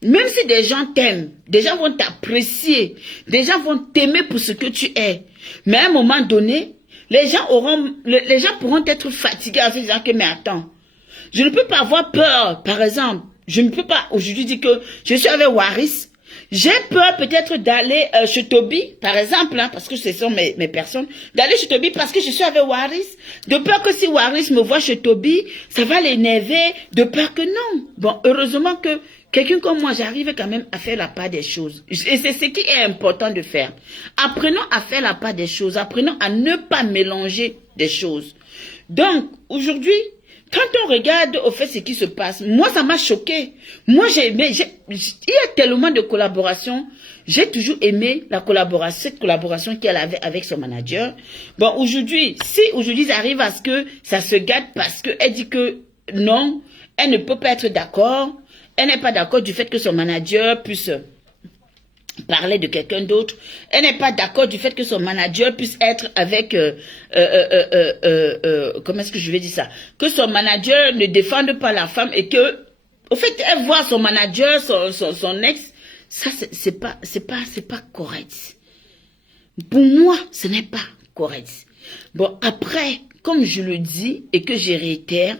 Même si des gens t'aiment, des gens vont t'apprécier, des gens vont t'aimer pour ce que tu es. Mais à un moment donné, les gens pourront être fatigués en se disant que, mais attends, je ne peux pas avoir peur, par exemple. Je ne peux pas aujourd'hui dire que je suis avec Waris. J'ai peur peut-être d'aller chez Toby, par exemple, hein, parce que ce sont mes personnes, d'aller chez Toby parce que je suis avec Waris. De peur que si Waris me voit chez Toby, ça va l'énerver. De peur que non. Bon, heureusement que quelqu'un comme moi, j'arrive quand même à faire la part des choses. Et c'est ce qui est important de faire. Apprenons à faire la part des choses. Apprenons à ne pas mélanger des choses. Donc, aujourd'hui, quand on regarde au fait ce qui se passe, moi ça m'a choqué. Moi il y a tellement de collaborations. J'ai toujours aimé cette collaboration qu'elle avait avec son manager. Bon, aujourd'hui, ils arrivent à ce que ça se gâte parce qu'elle dit que non, elle ne peut pas être d'accord. Elle n'est pas d'accord du fait que son manager puisse parler de quelqu'un d'autre. Elle n'est pas d'accord du fait que son manager puisse être avec comment est-ce que je vais dire ça, que son manager ne défende pas la femme et que au fait elle voit son manager, son ex, ça c'est pas correct. Pour moi, ce n'est pas correct. Bon, après, comme je le dis et que je réitère,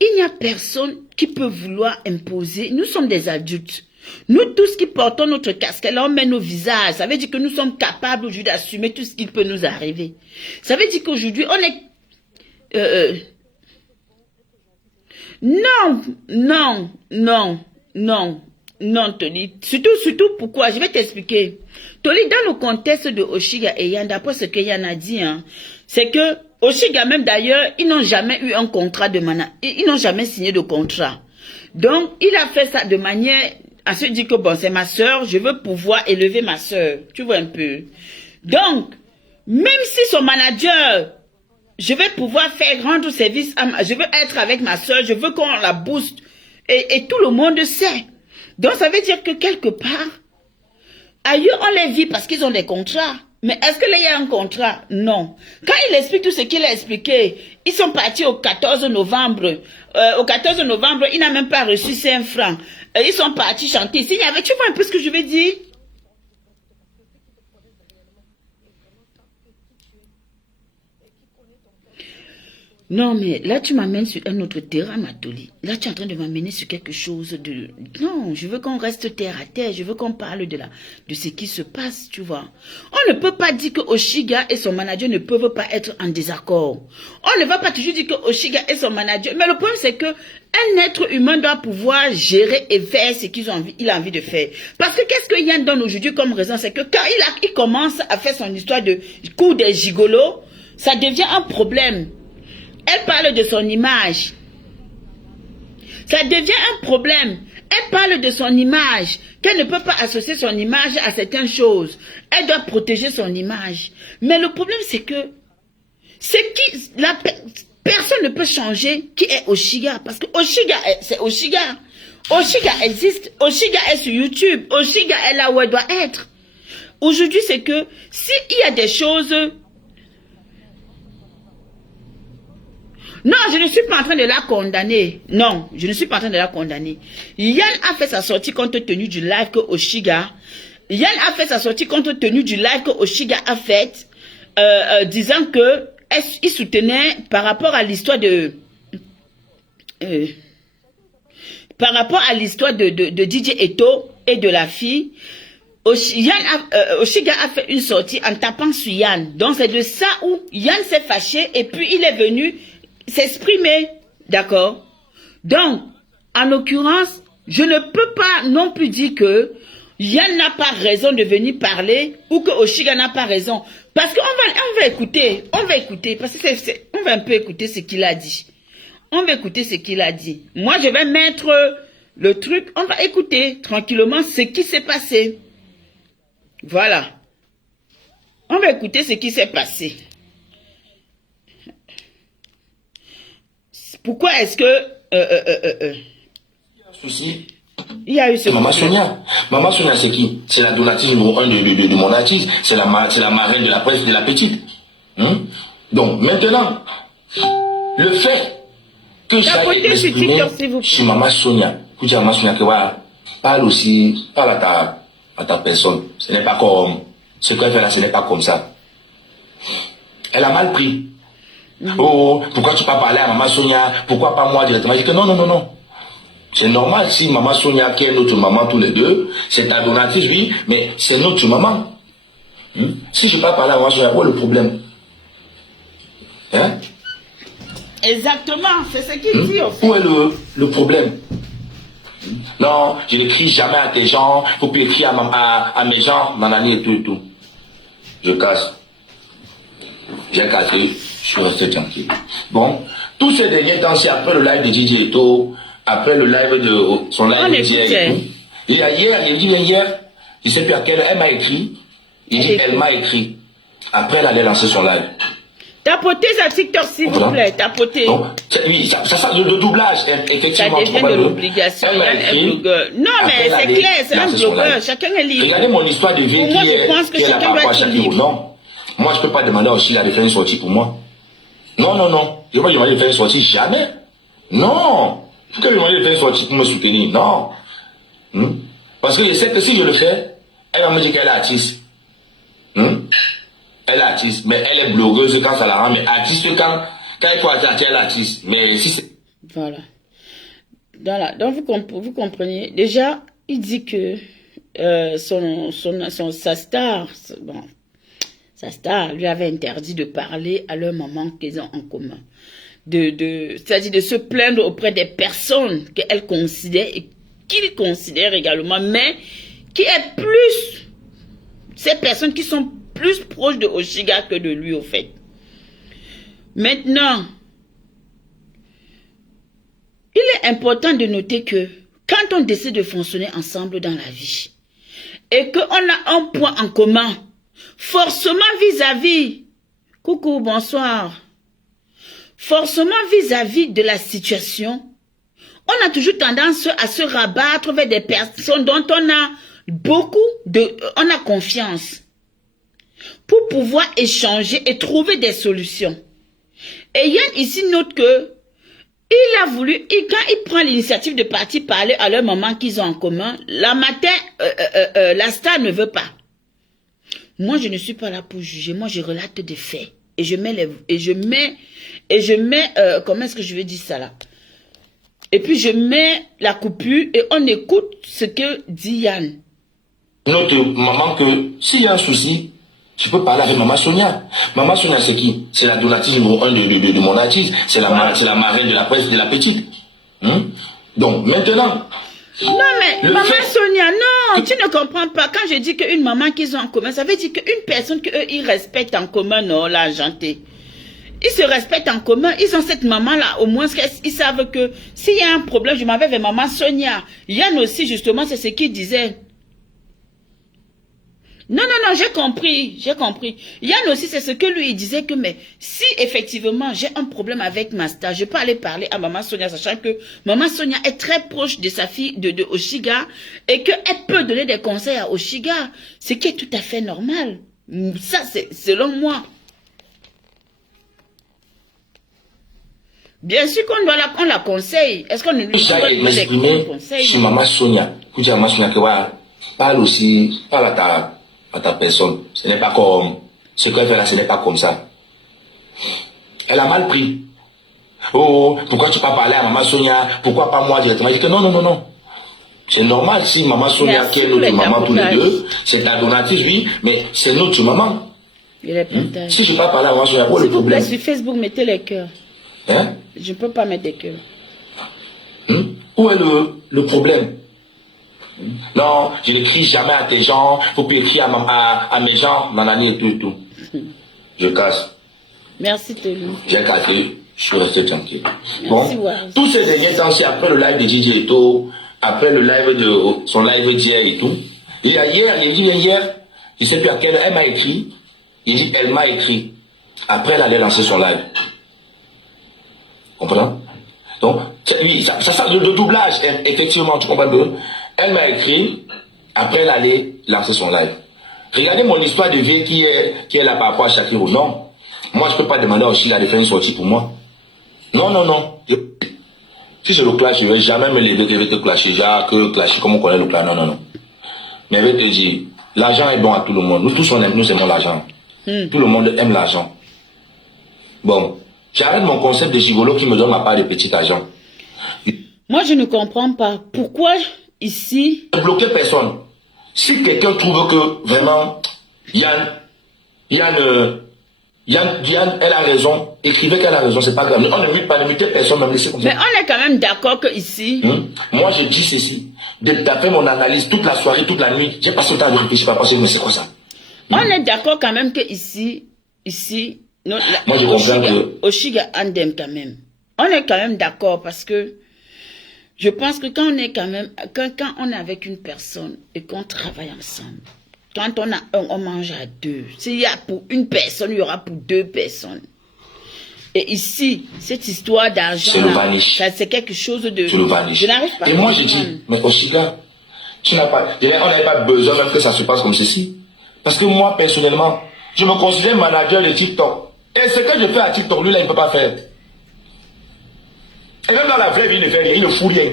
il n'y a personne qui peut vouloir imposer. Nous sommes des adultes. Nous tous qui portons notre casquette, là on met nos visages, ça veut dire que nous sommes capables aujourd'hui d'assumer tout ce qui peut nous arriver. Ça veut dire qu'aujourd'hui on est... Non, Tony. Surtout pourquoi, je vais t'expliquer. Tony, dans le contexte de Oshiga et Yann, d'après ce que Yann a dit, hein, c'est que Oshiga même d'ailleurs, ils n'ont jamais eu un contrat de management, ils n'ont jamais signé de contrat. Donc, il a fait ça de manière... à se dire que bon, c'est ma soeur, je veux pouvoir élever ma soeur. Tu vois un peu. Donc, même si son manager, je vais pouvoir rendre service, je veux être avec ma soeur, je veux qu'on la booste. Et tout le monde sait. Donc, ça veut dire que quelque part, ailleurs, on les vit parce qu'ils ont des contrats. Mais est-ce que là, il y a un contrat? Non. Quand il explique tout ce qu'il a expliqué, ils sont partis au 14 novembre. Au 14 novembre, il n'a même pas reçu 5 francs. Ils sont partis chanter. Tu vois un peu ce que je veux dire? Non, mais là, tu m'amènes sur un autre terrain, Matoli. Là, tu es en train de m'amener sur quelque chose de... Non, je veux qu'on reste terre à terre. Je veux qu'on parle de ce qui se passe, tu vois. On ne peut pas dire que Oshiga et son manager ne peuvent pas être en désaccord. On ne va pas toujours dire que Oshiga et son manager... Mais le problème, c'est que un être humain doit pouvoir gérer et faire ce qu'il a envie de faire. Parce que qu'est-ce que Yann donne aujourd'hui comme raison? C'est que quand il commence à faire son histoire de coup des gigolos, ça devient un problème. Elle parle de son image. Ça devient un problème. Elle parle de son image. Qu'elle ne peut pas associer son image à certaines choses. Elle doit protéger son image. Mais le problème, c'est que personne ne peut changer qui est Oshiga. Parce que Oshiga, c'est Oshiga. Oshiga existe. Oshiga est sur YouTube. Oshiga est là où elle doit être. Aujourd'hui, c'est que s'il y a des choses... Non, je ne suis pas en train de la condamner. Non, je ne suis pas en train de la condamner. Yann a fait sa sortie compte tenu du live que Oshiga... Yann a fait sa sortie compte tenu du live que Oshiga a fait, disant que il soutenait par rapport à l'histoire de... par rapport à l'histoire de DJ Eto et de la fille, Oshiga a fait une sortie en tapant sur Yann. Donc c'est de ça où Yann s'est fâché et puis il est venu... s'exprimer, d'accord? Donc, en l'occurrence, je ne peux pas non plus dire que Yann n'a pas raison de venir parler ou que Oshiga n'a pas raison. Parce qu'on va écouter, parce que on va un peu écouter ce qu'il a dit. On va écouter ce qu'il a dit. Moi, je vais mettre le truc, on va écouter tranquillement ce qui s'est passé. Voilà. On va écouter ce qui s'est passé. Pourquoi est-ce que... Souci. Il y a eu ce Maman Sonia. Maman Sonia, c'est qui? C'est la donatrice numéro 1 de mon artiste. C'est la marraine de la presse de la petite. Donc, maintenant, le fait que j'aille m'exprimer chez Maman Sonia, pour dire à Maman Sonia que voilà, parle à ta personne. Ce n'est pas comme... Ce qu'elle fait là, ce n'est pas comme ça. Elle a mal pris. Oh, pourquoi tu pas parler à Maman Sonia? Pourquoi pas moi directement? Je dis que non. C'est normal si Maman Sonia, qui est notre maman tous les deux, c'est ta donatrice, oui, mais c'est notre maman. Si je ne peux pas parler à Maman Sonia, où est le problème? Hein? Exactement, c'est ce qu'il dit au fait. Où est le problème? Non, je n'écris jamais à tes gens, il faut plus écrire à mes gens, nanani et tout. Je casse. J'ai cassé. Je suis resté tranquille. Bon, tous ces derniers temps, c'est après le live de DJ Eto, après le live de son live de DJ. Hier, je ne sais plus à quelle heure, elle m'a écrit. Il dit, elle m'a écrit. Après, elle allait lancer son live. Tapotez sa TikTok, s'il vous plaît, tapotez. Oui, ça, le doublage, effectivement. Ça devient de l'obligation. Il y a un blogueur. Non, mais c'est clair, c'est un blogueur. Chacun est libre. Regardez mon histoire de vie moi, je pense que chacun doit être libre. Non. Moi, je ne peux pas demander aussi de faire une sortie pour moi. Non. Je ne peux pas demander de faire une sortie, jamais. Non. Pourquoi je vais demander de faire une sortie pour me soutenir? Non. Parce que je sais que si je le fais, elle va me dire qu'elle est artiste. Elle est artiste, mais elle est blogueuse quand ça la rend, mais artiste quand il faut attirer, elle est artiste. Mais si c'est... Voilà. Donc, vous comprenez. Déjà, il dit que sa star... Bon, sa star lui avait interdit de parler à leur maman qu'ils ont en commun. C'est-à-dire de se plaindre auprès des personnes qu'elle considère et qu'il considère également, mais qui est plus... Ces personnes qui sont plus proches de Oshiga que de lui, au fait. Maintenant, il est important de noter que quand on décide de fonctionner ensemble dans la vie et qu'on a un point en commun, forcément vis-à-vis, coucou, bonsoir, forcément vis-à-vis de la situation, on a toujours tendance à se rabattre vers des personnes dont on a on a confiance pour pouvoir échanger et trouver des solutions. Et Yann ici note que il a voulu, quand il prend l'initiative de partir parler à leur maman qu'ils ont en commun, la star ne veut pas. Moi, je ne suis pas là pour juger. Moi, je relate des faits. et je mets comment est-ce que je vais dire ça là? Et puis je mets la coupure et on écoute ce que dit Yann. Notre maman que s'il y a un souci, je peux parler avec Maman Sonia. Maman Sonia, c'est qui? C'est la donatrice numéro 1 de mon artiste. C'est la marraine de la presse de la petite. Donc, maintenant... Non, mais Maman Sonia, non, tu ne comprends pas. Quand je dis qu'une maman qu'ils ont en commun, ça veut dire qu'une personne qu'eux, ils respectent en commun, non, la gentille. Ils se respectent en commun. Ils ont cette maman-là. Au moins, ils savent que s'il y a un problème, je m'en vais vers Maman Sonia. Yann aussi, justement, c'est ce qu'il disait. Non, j'ai compris, Yann aussi, c'est ce que lui, il disait que, mais si effectivement j'ai un problème avec ma star, je peux aller parler à Maman Sonia, sachant que Maman Sonia est très proche de sa fille, de Oshiga, et qu'elle peut donner des conseils à Oshiga, ce qui est tout à fait normal. Ça, c'est selon moi. Bien sûr qu'on la conseille. Est-ce qu'on ne lui doit donner des conseils? Si Maman Sonia, Maman Sonia, parle aussi, parle à ta personne. Ce n'est pas comme... Ce qu'elle fait là, ce n'est pas comme ça. Elle a mal pris. Oh, pourquoi tu peux pas parler à Maman Sonia? Pourquoi pas moi directement? Je dis que non. C'est normal si Maman Sonia, qui est notre maman tous les deux, c'est ta donatrice, oui, mais c'est notre maman. Si je ne peux pas parler à Maman Sonia, où est le problème? Sur Facebook, mettez les cœurs. Hein? Je ne peux pas mettre des cœurs. Où est le problème? Non, je n'écris jamais à tes gens, faut plus écrire à mes gens, nanani et tout. Je casse. Merci Telou. J'ai cassé, je suis resté tranquille. Merci, bon, Waris. Tous ces derniers temps, c'est après le live de DJ Eto, après le live de son live d'hier et tout. Il a hier, je ne sais plus à quelle heure, elle m'a écrit. Il dit, elle m'a écrit. Après, elle allait lancer son live. Comprends? Donc, oui, ça sert de doublage, effectivement, tu comprends bien. Elle m'a écrit, après elle allait lancer son live. Regardez mon histoire de vie qui est là par rapport à Shakiro. Non. Moi, je ne peux pas demander aussi de faire une sortie pour moi. Non. Si je le clash, je ne vais jamais me lever que je vais te clasher. Que clasher comme on connaît le clash. Non. Mais je vais te dire, l'argent est bon à tout le monde. Nous tous, nous aimons l'argent. Tout le monde aime l'argent. Bon, j'arrête mon concept de gigolo qui me donne ma part de petit argent. Moi, je ne comprends pas. Pourquoi ici... Ne bloquez personne. Si quelqu'un trouve que vraiment, Yann, elle a raison, écrivez qu'elle a raison, c'est pas grave. On ne mute pas, ne mutez personne, même laissez comme ça. Mais on est quand même d'accord que ici... Moi, je dis ceci. D'après mon analyse, toute la soirée, toute la nuit, j'ai passé le temps de réfléchir, pas penser, mais c'est quoi ça? On est d'accord quand même que ici, moi, je comprends que... Oshiga Andem quand même. On est quand même d'accord parce que je pense que quand on est quand on est avec une personne et qu'on travaille ensemble, quand on a un, on mange à deux. S'il y a pour une personne, il y aura pour deux personnes. Et ici, cette histoire d'argent, c'est quelque chose de... C'est le vanish. Je n'arrive pas. Et moi, je dis, mais Oshiga, on n'a pas besoin même que ça se passe comme ceci. Parce que moi, personnellement, je me considère manager de TikTok. Et ce que je fais à TikTok, lui, là, il ne peut pas faire. Et même dans la vraie vie, il ne fait rien, il ne fout rien.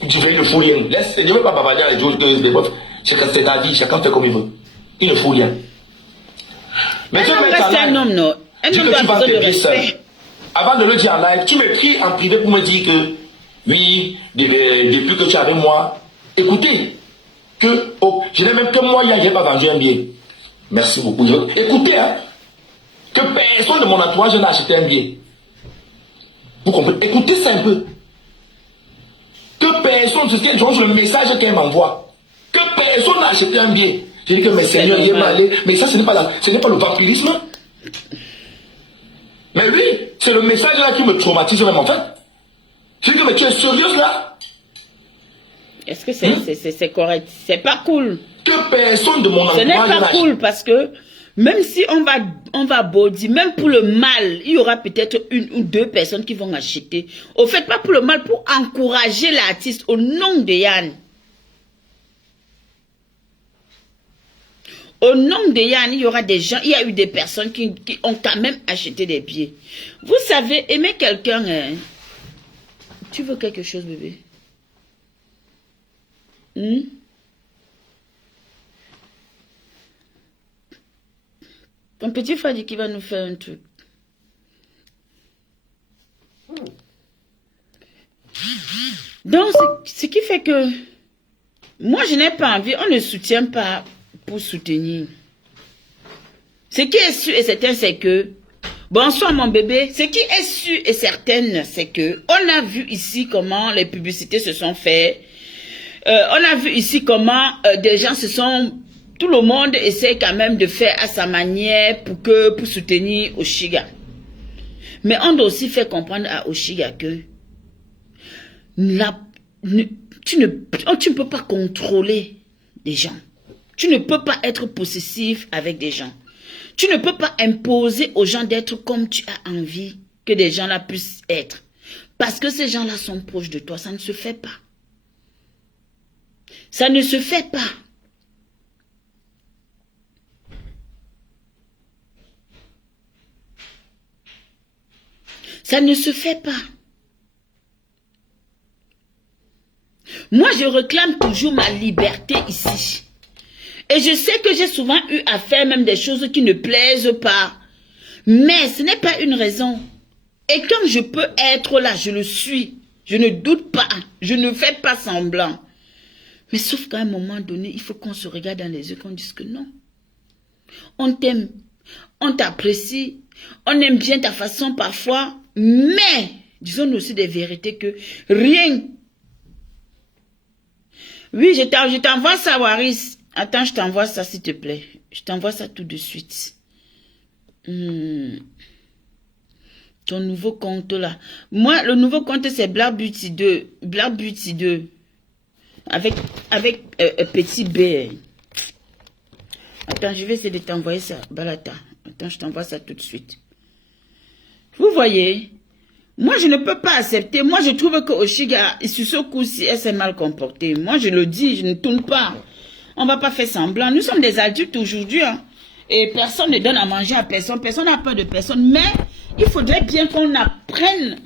Il ne fout rien. Je ne veux pas bavarder les jours que c'est ta vie, chacun fait comme il veut. Il ne fout rien. Mais un homme reste un homme, non. Un homme doit besoin de respect. Avant de le dire en live, tu m'écris en privé pour me dire que, oui, depuis que tu es avec moi, écoutez, que, je n'ai même que moi, je n'ai pas vendu un billet. Merci beaucoup. Écoutez, hein, que personne de mon entourage n'a acheté un billet. Vous comprenez? Écoutez ça un peu. Que personne, c'est le message qu'elle m'envoie. Que personne n'a acheté un billet. J'ai dit que mes seigneurs, il est malé. Mais ça, ce n'est pas le vampirisme. Mais oui, c'est le message là qui me traumatise même en fait. J'ai dit que mais tu es sérieuse là? Est-ce que c'est correct? C'est pas cool. Que personne de mon entourage. Ce n'est pas cool parce que même si on va body, même pour le mal, il y aura peut-être une ou deux personnes qui vont acheter. Au fait, pas pour le mal, pour encourager l'artiste au nom de Yann. Au nom de Yann, il y aura des gens, il y a eu des personnes qui ont quand même acheté des billets. Vous savez, aimer quelqu'un, hein? Tu veux quelque chose, bébé? Ton petit frère dit qu'il va nous faire un truc. Donc, ce qui fait que moi, je n'ai pas envie, on ne soutient pas pour soutenir. Ce qui est sûr et certain, c'est que, bonsoir mon bébé, ce qui est sûr et certain, c'est que, on a vu ici comment les publicités se sont faites. On a vu ici comment des gens se sont... Tout le monde essaie quand même de faire à sa manière pour soutenir Oshiga. Mais on doit aussi faire comprendre à Oshiga que tu ne peux pas contrôler des gens. Tu ne peux pas être possessif avec des gens. Tu ne peux pas imposer aux gens d'être comme tu as envie que des gens là puissent être. Parce que ces gens-là sont proches de toi. Ça ne se fait pas. Ça ne se fait pas. Ça ne se fait pas. Moi, je réclame toujours ma liberté ici. Et je sais que j'ai souvent eu à faire même des choses qui ne plaisent pas. Mais ce n'est pas une raison. Et comme je peux être là, je le suis. Je ne doute pas. Je ne fais pas semblant. Mais sauf qu'à un moment donné, il faut qu'on se regarde dans les yeux, qu'on dise que non. On t'aime. On t'apprécie. On aime bien ta façon parfois. Mais, disons aussi des vérités que rien. Oui, je t'envoie ça, Waris. Attends, je t'envoie ça, s'il te plaît. Je t'envoie ça tout de suite. Ton nouveau compte, là. Moi, le nouveau compte, c'est Black Beauty 2. Black Beauty 2. Avec petit B. Attends, je vais essayer de t'envoyer ça. Balata. Attends, je t'envoie ça tout de suite. Vous voyez? Moi, je ne peux pas accepter. Moi, je trouve que Oshiga, sur ce coup-ci, elle s'est mal comportée. Moi, je le dis, je ne tourne pas. On ne va pas faire semblant. Nous sommes des adultes aujourd'hui. Hein, et personne ne donne à manger à personne. Personne n'a peur de personne. Mais il faudrait bien qu'on apprenne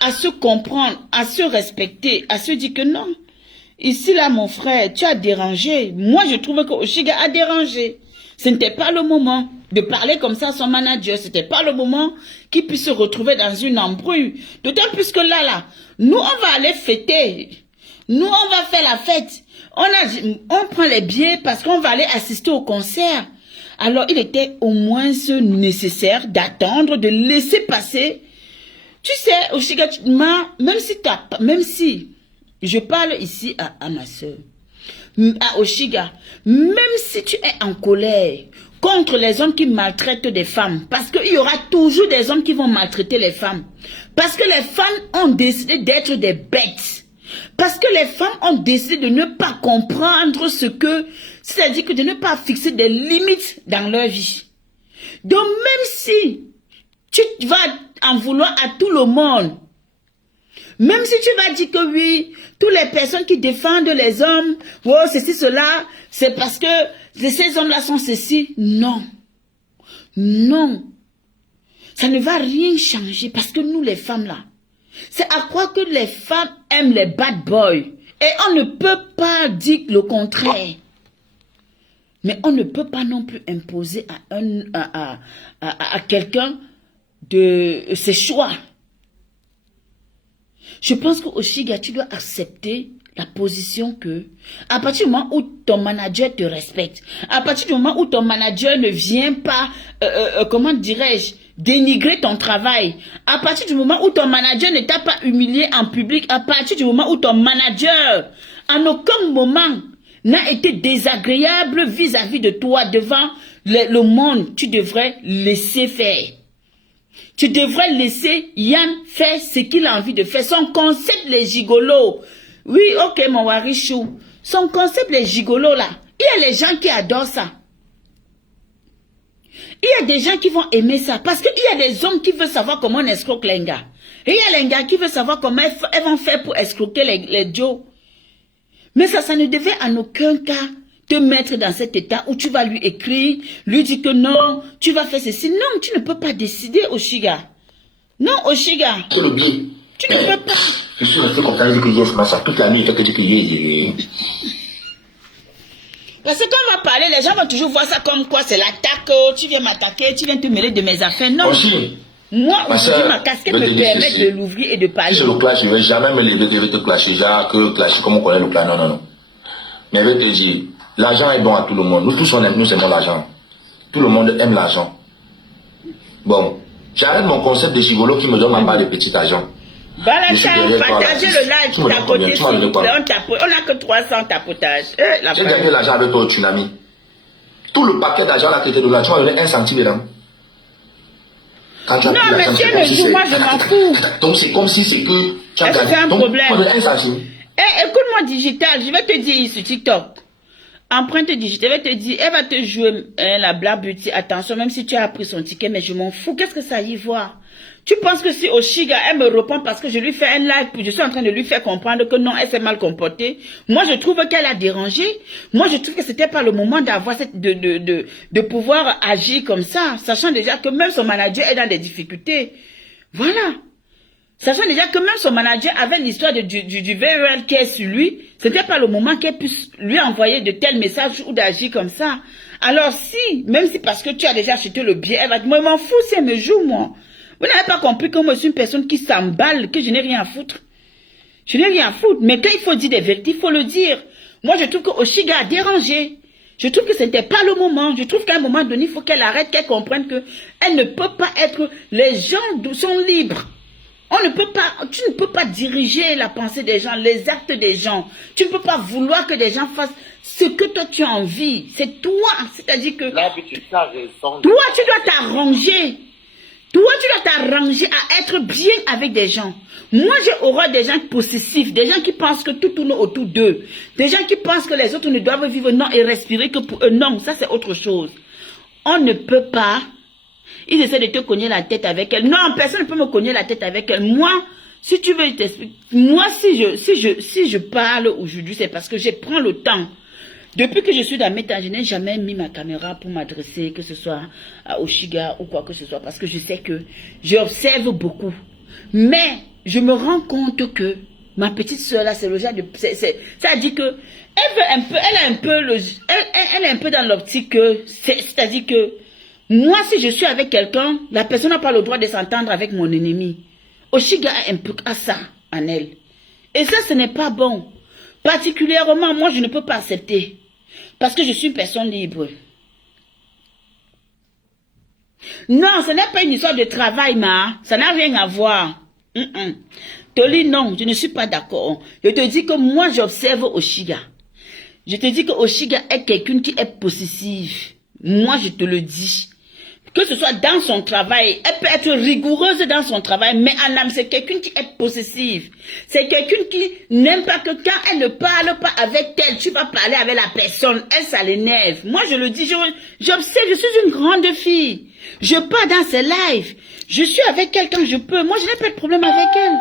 à se comprendre, à se respecter, à se dire que non. Ici, là, mon frère, tu as dérangé. Moi, je trouve que Oshiga a dérangé. Ce n'était pas le moment de parler comme ça à son manager. Ce n'était pas le moment qu'il puisse se retrouver dans une embrouille. D'autant plus que là, nous, on va aller fêter. Nous, on va faire la fête. On prend les billets parce qu'on va aller assister au concert. Alors, il était au moins nécessaire d'attendre, de laisser passer. Tu sais, Oshiga, même si je parle ici à ma soeur, à Oshiga, même si tu es en colère contre les hommes qui maltraitent des femmes, parce qu'il y aura toujours des hommes qui vont maltraiter les femmes, parce que les femmes ont décidé d'être des bêtes, parce que les femmes ont décidé de ne pas comprendre c'est-à-dire que de ne pas fixer des limites dans leur vie. Donc même si tu vas en vouloir à tout le monde, même si tu vas dire que oui, toutes les personnes qui défendent les hommes, oh, ceci, cela, c'est parce que ces hommes-là sont ceci. Non. Non. Ça ne va rien changer parce que nous, les femmes-là, c'est à croire que les femmes aiment les bad boys. Et on ne peut pas dire le contraire. Mais on ne peut pas non plus imposer à quelqu'un de ses choix. Je pense qu'Oshiga, tu dois accepter la position que, à partir du moment où ton manager te respecte, à partir du moment où ton manager ne vient pas, comment dirais-je, dénigrer ton travail, à partir du moment où ton manager ne t'a pas humilié en public, à partir du moment où ton manager, en aucun moment, n'a été désagréable vis-à-vis de toi devant le monde, tu devrais laisser faire. Tu devrais laisser Yann faire ce qu'il a envie de faire. Son concept, les gigolos. Oui, ok, mon Warichou. Son concept, les gigolos, là. Il y a les gens qui adorent ça. Il y a des gens qui vont aimer ça. Parce qu'il y a des hommes qui veulent savoir comment on escroque les gars. Et il y a les gars qui veulent savoir comment elles vont faire pour escroquer les Joe. Mais ça ne devait en aucun cas te mettre dans cet état où tu vas lui écrire, lui dire que non, tu vas faire ceci. Non, tu ne peux pas décider, Oshiga. Non, Oshiga. C'est le biais. Tu ne peux pas. Je suis resté comme ça, je dis que yes, ça toute la nuit, il fait que dire que yes. Parce que quand on va parler, les gens vont toujours voir ça comme quoi c'est l'attaque, tu viens m'attaquer, tu viens te mêler de mes affaires. Non. Aussi, moi, aujourd'hui, ma casquette me permet de l'ouvrir et de parler. Si c'est le clash, je ne vais jamais me lever de te clasher, genre que clasher comme on connaît le clash. Non, non, non. Mais je vais te dire, l'argent est bon à tout le monde. Nous tous, nous aimons l'argent. Tout le monde aime l'argent. Bon, j'arrête mon concept de gigolo qui me donne ma part de petit argent. Voilà, partagez le live, tapoter s'il vous plaît, on n'a que 300 tapotages. J'ai gagné l'argent avec toi au tsunami. Tout le paquet d'argent là qui était donné, tu m'as donné 1 centime dedans. Quand tu as non, mais si elle me joue, moi je m'en fous. Donc c'est comme si c'est que tu as gagné. C'est un problème. Tu m'as donné 1 centime. Écoute-moi digital, je vais te dire sur TikTok. Empreinte digitale, elle va te dire, elle va te jouer la Black Beauty. Attention, même si tu as pris son ticket, mais je m'en fous. Qu'est-ce que ça y voit? Tu penses que si Oshiga, elle me répond parce que je lui fais un live, puis je suis en train de lui faire comprendre que non, elle s'est mal comportée. Moi, je trouve qu'elle a dérangé. Moi, je trouve que c'était pas le moment d'avoir de pouvoir agir comme ça, sachant déjà que même son manager est dans des difficultés. Voilà. Sachant déjà que même son manager avait l'histoire du VRL qui est sur lui, c'était pas le moment qu'elle puisse lui envoyer de tels messages ou d'agir comme ça. Alors si, même si parce que tu as déjà acheté le billet, elle va dire, moi, je m'en fous si elle me joue, moi. Vous n'avez pas compris que moi, je suis une personne qui s'emballe, que je n'ai rien à foutre. Je n'ai rien à foutre. Mais quand il faut dire des vérités, il faut le dire. Moi, je trouve que Oshiga a dérangé. Je trouve que ce n'était pas le moment. Je trouve qu'à un moment donné, il faut qu'elle arrête, qu'elle comprenne que elle ne peut pas être... Les gens sont libres. On ne peut pas... Tu ne peux pas diriger la pensée des gens, les actes des gens. Tu ne peux pas vouloir que des gens fassent ce que toi, tu as envie. C'est toi. C'est-à-dire que... Là, tu as raison. Toi, tu dois t'arranger. Toi, tu dois t'arranger à être bien avec des gens. Moi, j'ai horreur des gens possessifs, des gens qui pensent que tout tourne autour d'eux, des gens qui pensent que les autres ne doivent vivre non et respirer que pour eux. Non, ça c'est autre chose. On ne peut pas. Ils essaient de te cogner la tête avec elle. Non, personne ne peut me cogner la tête avec elle. Moi, si tu veux, je t'explique. Moi, si je parle aujourd'hui, c'est parce que je prends le temps. Depuis que je suis dans Meta, je n'ai jamais mis ma caméra pour m'adresser, que ce soit à Oshiga ou quoi que ce soit, parce que je sais que j'observe beaucoup. Mais je me rends compte que ma petite soeur là, c'est le genre de... Ça dit que elle est un peu dans l'optique que... C'est-à-dire que moi, si je suis avec quelqu'un, la personne n'a pas le droit de s'entendre avec mon ennemi. Oshiga a un peu à ça en elle. Et ça, ce n'est pas bon. Particulièrement, moi, je ne peux pas accepter. Parce que je suis une personne libre. Non, ce n'est pas une histoire de travail, ma. Ça n'a rien à voir. Toli, non, je ne suis pas d'accord. Je te dis que moi, j'observe Oshiga. Je te dis que Oshiga est quelqu'un qui est possessive. Moi, je te le dis. Que ce soit dans son travail, elle peut être rigoureuse dans son travail, mais en âme, c'est quelqu'un qui est possessive. C'est quelqu'un qui n'aime pas que quand elle ne parle pas avec elle, tu vas parler avec la personne. Elle, ça l'énerve. Moi, je le dis, j'observe, je suis une grande fille. Je pars dans ses lives. Je suis avec elle quand je peux. Moi, je n'ai pas de problème avec elle.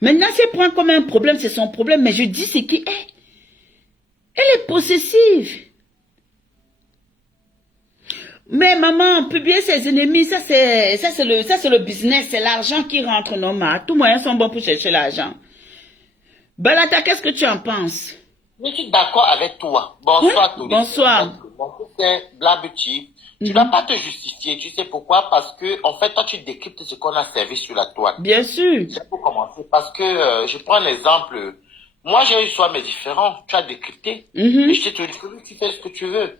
Maintenant, si elle prend comme un problème, c'est son problème, mais je dis ce qui est. Elle est possessive. Mais maman, publier ses ennemis, ça c'est le business, c'est l'argent qui rentre normal. Tous moyens sont bons pour chercher l'argent. Balata, qu'est-ce que tu en penses? Je suis d'accord avec toi. Bonsoir, oui? Bonsoir. Mon fils est Black Beauty. Tu ne vas pas te justifier. Tu sais pourquoi? Parce que, en fait, toi, tu décryptes ce qu'on a servi sur la toile. Bien sûr. C'est pour commencer. Parce que, je prends un exemple. Moi, j'ai eu soit mes différents. Tu as décrypté. Et je t'ai dit que tu fais ce que tu veux.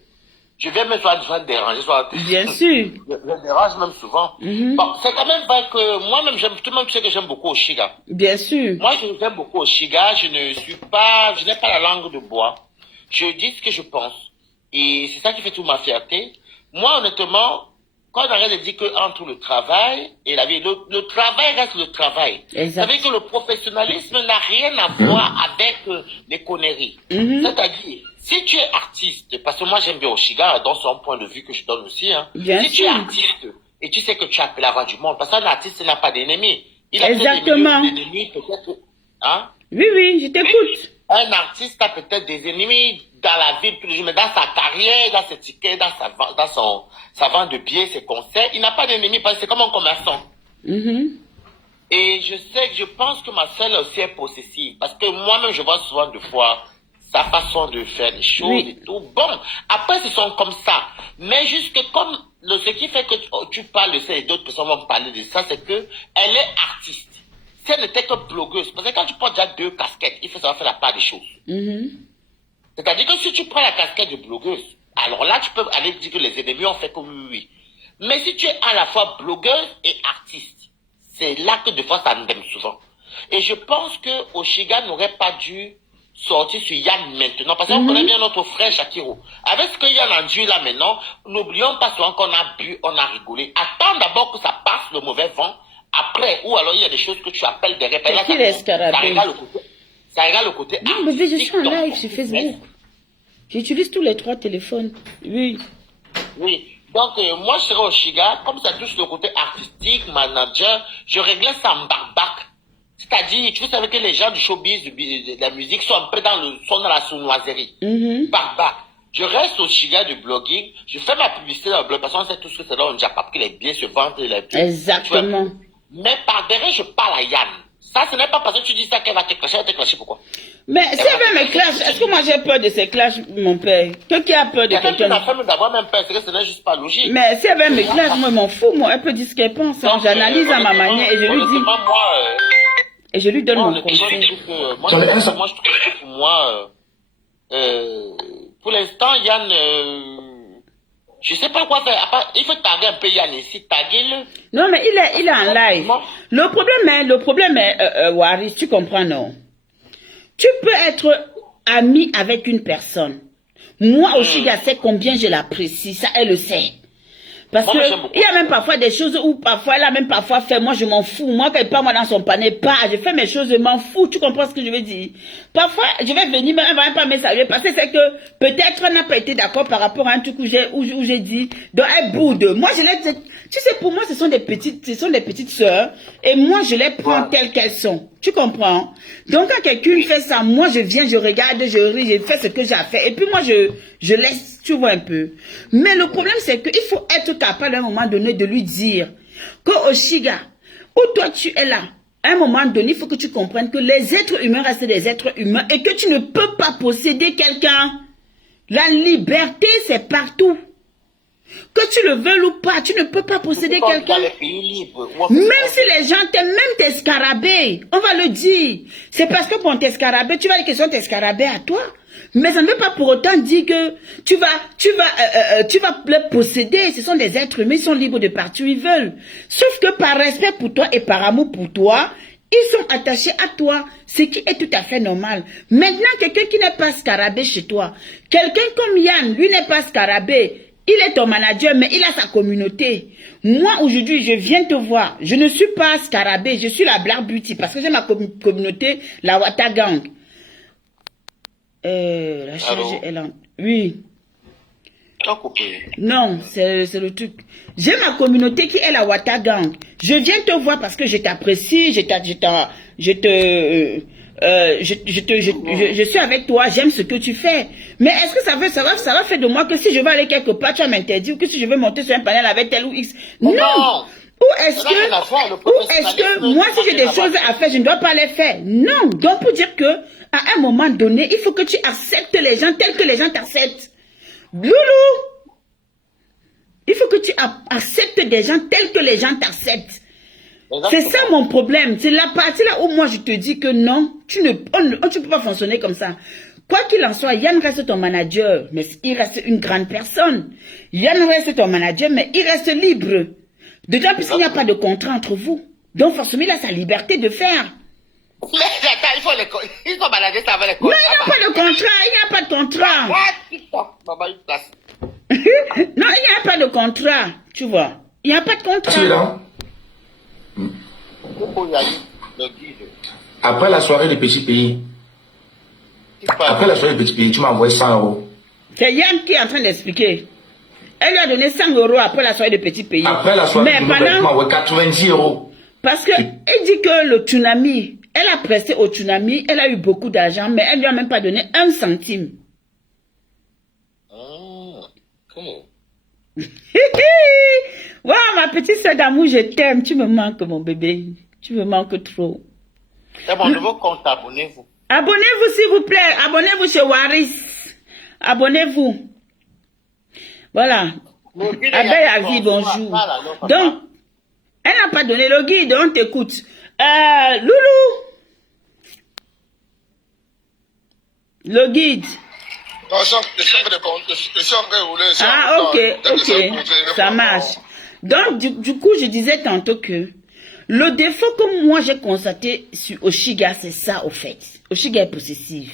Je vais me soit déranger, soit... Bien sûr. Je dérange même souvent. Bon, c'est quand même vrai que moi-même, tout le monde sait que j'aime beaucoup Oshiga. Bien sûr. Moi, j'aime beaucoup Oshiga. Je n'ai pas la langue de bois. Je dis ce que je pense. Et c'est ça qui fait toute ma fierté. Moi, honnêtement, quand on arrête de dire qu'entre le travail et la vie, le travail reste le travail. Exact. Ça veut dire que le professionnalisme n'a rien à voir avec les conneries. C'est-à-dire, si tu es artiste, parce que moi j'aime bien Oshiga, dans son point de vue que je donne aussi, hein. Si tu es artiste et tu sais que tu as appelé à voir du monde, parce qu'un artiste n'a pas d'ennemis. Il a exactement des ennemis, peut-être. Hein? Oui, oui, je t'écoute. Un artiste a peut-être des ennemis dans la vie, mais dans sa carrière, dans ses tickets, dans sa vente de billets, ses concerts, il n'a pas d'ennemis parce que c'est comme un commerçant. Et je pense que ma soeur aussi est possessive, parce que moi-même je vois souvent de fois sa façon de faire les choses et tout. Bon, après, ce sont comme ça. Mais juste que comme ce qui fait que tu parles de ça et d'autres personnes vont parler de ça, c'est que elle est artiste. Si elle n'était que blogueuse, parce que quand tu portes déjà 2 casquettes, il faut savoir faire la part des choses. C'est-à-dire que si tu prends la casquette de blogueuse, alors là, tu peux aller dire que les ennemis ont fait que oui. Mais si tu es à la fois blogueuse et artiste, c'est là que des fois ça m'aime souvent. Et je pense que Oshiga n'aurait pas dû sortir sur Yann maintenant, parce qu'on connaît bien notre frère Shakiro. Avec ce que Yann a dit là maintenant, n'oublions pas souvent qu'on a bu, on a rigolé. Attends d'abord que ça passe le mauvais vent, après, ou alors il y a des choses que tu appelles des répètes. Ça regarde le côté non, mais je suis en live sur Facebook. J'utilise tous les 3 téléphones. Oui. Oui. Donc, moi, je serais au Shiga, comme ça touche le côté artistique, manager, je réglais ça en barbac. C'est-à-dire, tu savais que les gens du showbiz, de la musique, sont un peu sont dans la sournoiserie. Barbac. Je reste au Shiga du blogging, je fais ma publicité dans le blog, parce qu'on sait tout ce que c'est là, on dit pas que les biens se vendent. Exactement. Mais par derrière, je parle à Yann. Ça, ce n'est pas parce que tu dis ça qu'elle va te clasher, pourquoi? Mais si elle veut me clash, est-ce que moi j'ai peur de ces clashs, mon père? Qui a peur de quelqu'un? La femme d'avoir même peur, c'est que ce n'est juste pas logique. Mais si elle veut me clash, moi, je m'en fous, moi. Elle peut dire ce qu'elle pense. J'analyse à ma manière et je lui dis. Et je lui donne mon conseil. Moi, je trouve que pour moi, pour l'instant, Yann, je sais pas quoi faire. Il faut taguer un peu Yann ici, taguer-le. Non, mais il est en live. Le problème est, Waris, tu comprends, non? Tu peux être ami avec une personne. Moi aussi, je sais combien je l'apprécie. Ça, elle le sait. Parce que il y a même parfois des choses où parfois elle a même parfois fait, moi je m'en fous. Moi, quand pas moi dans son panier, pas, je fais mes choses, je m'en fous. Tu comprends ce que je veux dire? Parfois, je vais venir, mais elle va même pas me saluer parce que c'est que peut-être elle n'a pas été d'accord par rapport à un truc où j'ai dit, donc elle boude. Moi, je l'ai, tu sais, pour moi, ce sont des petites sœurs et moi, je les prends telles qu'elles sont. Tu comprends? Donc, quand quelqu'un fait ça, moi, je viens, je regarde, je ris, je fais ce que j'ai à faire. Et puis, moi, je laisse, tu vois un peu. Mais le problème, c'est qu'il faut être capable à un moment donné de lui dire que Oshiga, où toi tu es là, à un moment donné, il faut que tu comprennes que les êtres humains restent des êtres humains et que tu ne peux pas posséder quelqu'un. La liberté, c'est partout. Que tu le veuilles ou pas, tu ne peux pas posséder quelqu'un. Même si les gens t'aiment, même tes scarabées, on va le dire. C'est parce que pour tes scarabées, tu vas dire que ce sont tes scarabées à toi. Mais ça ne veut pas pour autant dire que tu vas les posséder. Ce sont des êtres humains, ils sont libres de partir où ils veulent. Sauf que par respect pour toi et par amour pour toi, ils sont attachés à toi, ce qui est tout à fait normal. Maintenant, quelqu'un qui n'est pas scarabée chez toi, quelqu'un comme Yann, lui n'est pas scarabée, il est ton manager, mais il a sa communauté. Moi, aujourd'hui, je viens te voir. Je ne suis pas scarabée, je suis la Black Beauty, parce que j'ai ma communauté, la Wata Gang. La charge est lente. Oui. Non, c'est le truc. J'ai ma communauté qui est la Wata Gang. Je viens te voir parce que je t'apprécie, je suis avec toi, j'aime ce que tu fais. Mais est-ce que ça va faire de moi que si je vais aller quelque part, tu vas m'interdire, ou que si je vais monter sur un panel avec tel ou X? Non. Ou est-ce que moi, si j'ai des choses à faire, je ne dois pas les faire? Non. Donc, pour dire que, à un moment donné, il faut que tu acceptes les gens tels que les gens t'acceptent. Loulou, il faut que tu acceptes des gens tels que les gens t'acceptent. C'est ça mon problème. C'est la partie là où moi je te dis que non, tu ne peux pas fonctionner comme ça. Quoi qu'il en soit, Yann reste ton manager, mais il reste une grande personne. Yann reste ton manager, mais il reste libre. Dedans, puisqu'il n'y a pas de contrat entre vous. Donc forcément, il a sa liberté de faire. Mais attends, il faut manager ça avec les contrats. Mais il n'y a pas de contrat, il n'y a pas de contrat. Non, il n'y a pas de contrat, tu vois. Il n'y a pas de contrat. Tu es là? Après la soirée de Petit Pays, tu m'as envoyé 100 euros. C'est Yann qui est en train d'expliquer. Elle lui a donné 100 euros après la soirée de Petit Pays. Après la soirée de Petit Pays, tu m'as envoyé 90 euros. Parce qu'elle dit que le tsunami, elle a pressé au tsunami, elle a eu beaucoup d'argent, mais elle ne lui a même pas donné 1 centime. Wow, ma petite soeur d'amour, je t'aime. Tu me manques, mon bébé. Tu me manques trop. C'est mon nouveau compte, abonnez-vous. Abonnez-vous, s'il vous plaît. Abonnez-vous chez Waris. Abonnez-vous. Voilà. Abeille à vie, bonjour. Donc, elle n'a pas donné le guide, on t'écoute. Loulou. Le guide. Ah, ok. Ça marche. Donc, du coup, je disais tantôt que le défaut que moi j'ai constaté sur Oshiga, c'est ça, au fait. Oshiga est possessive.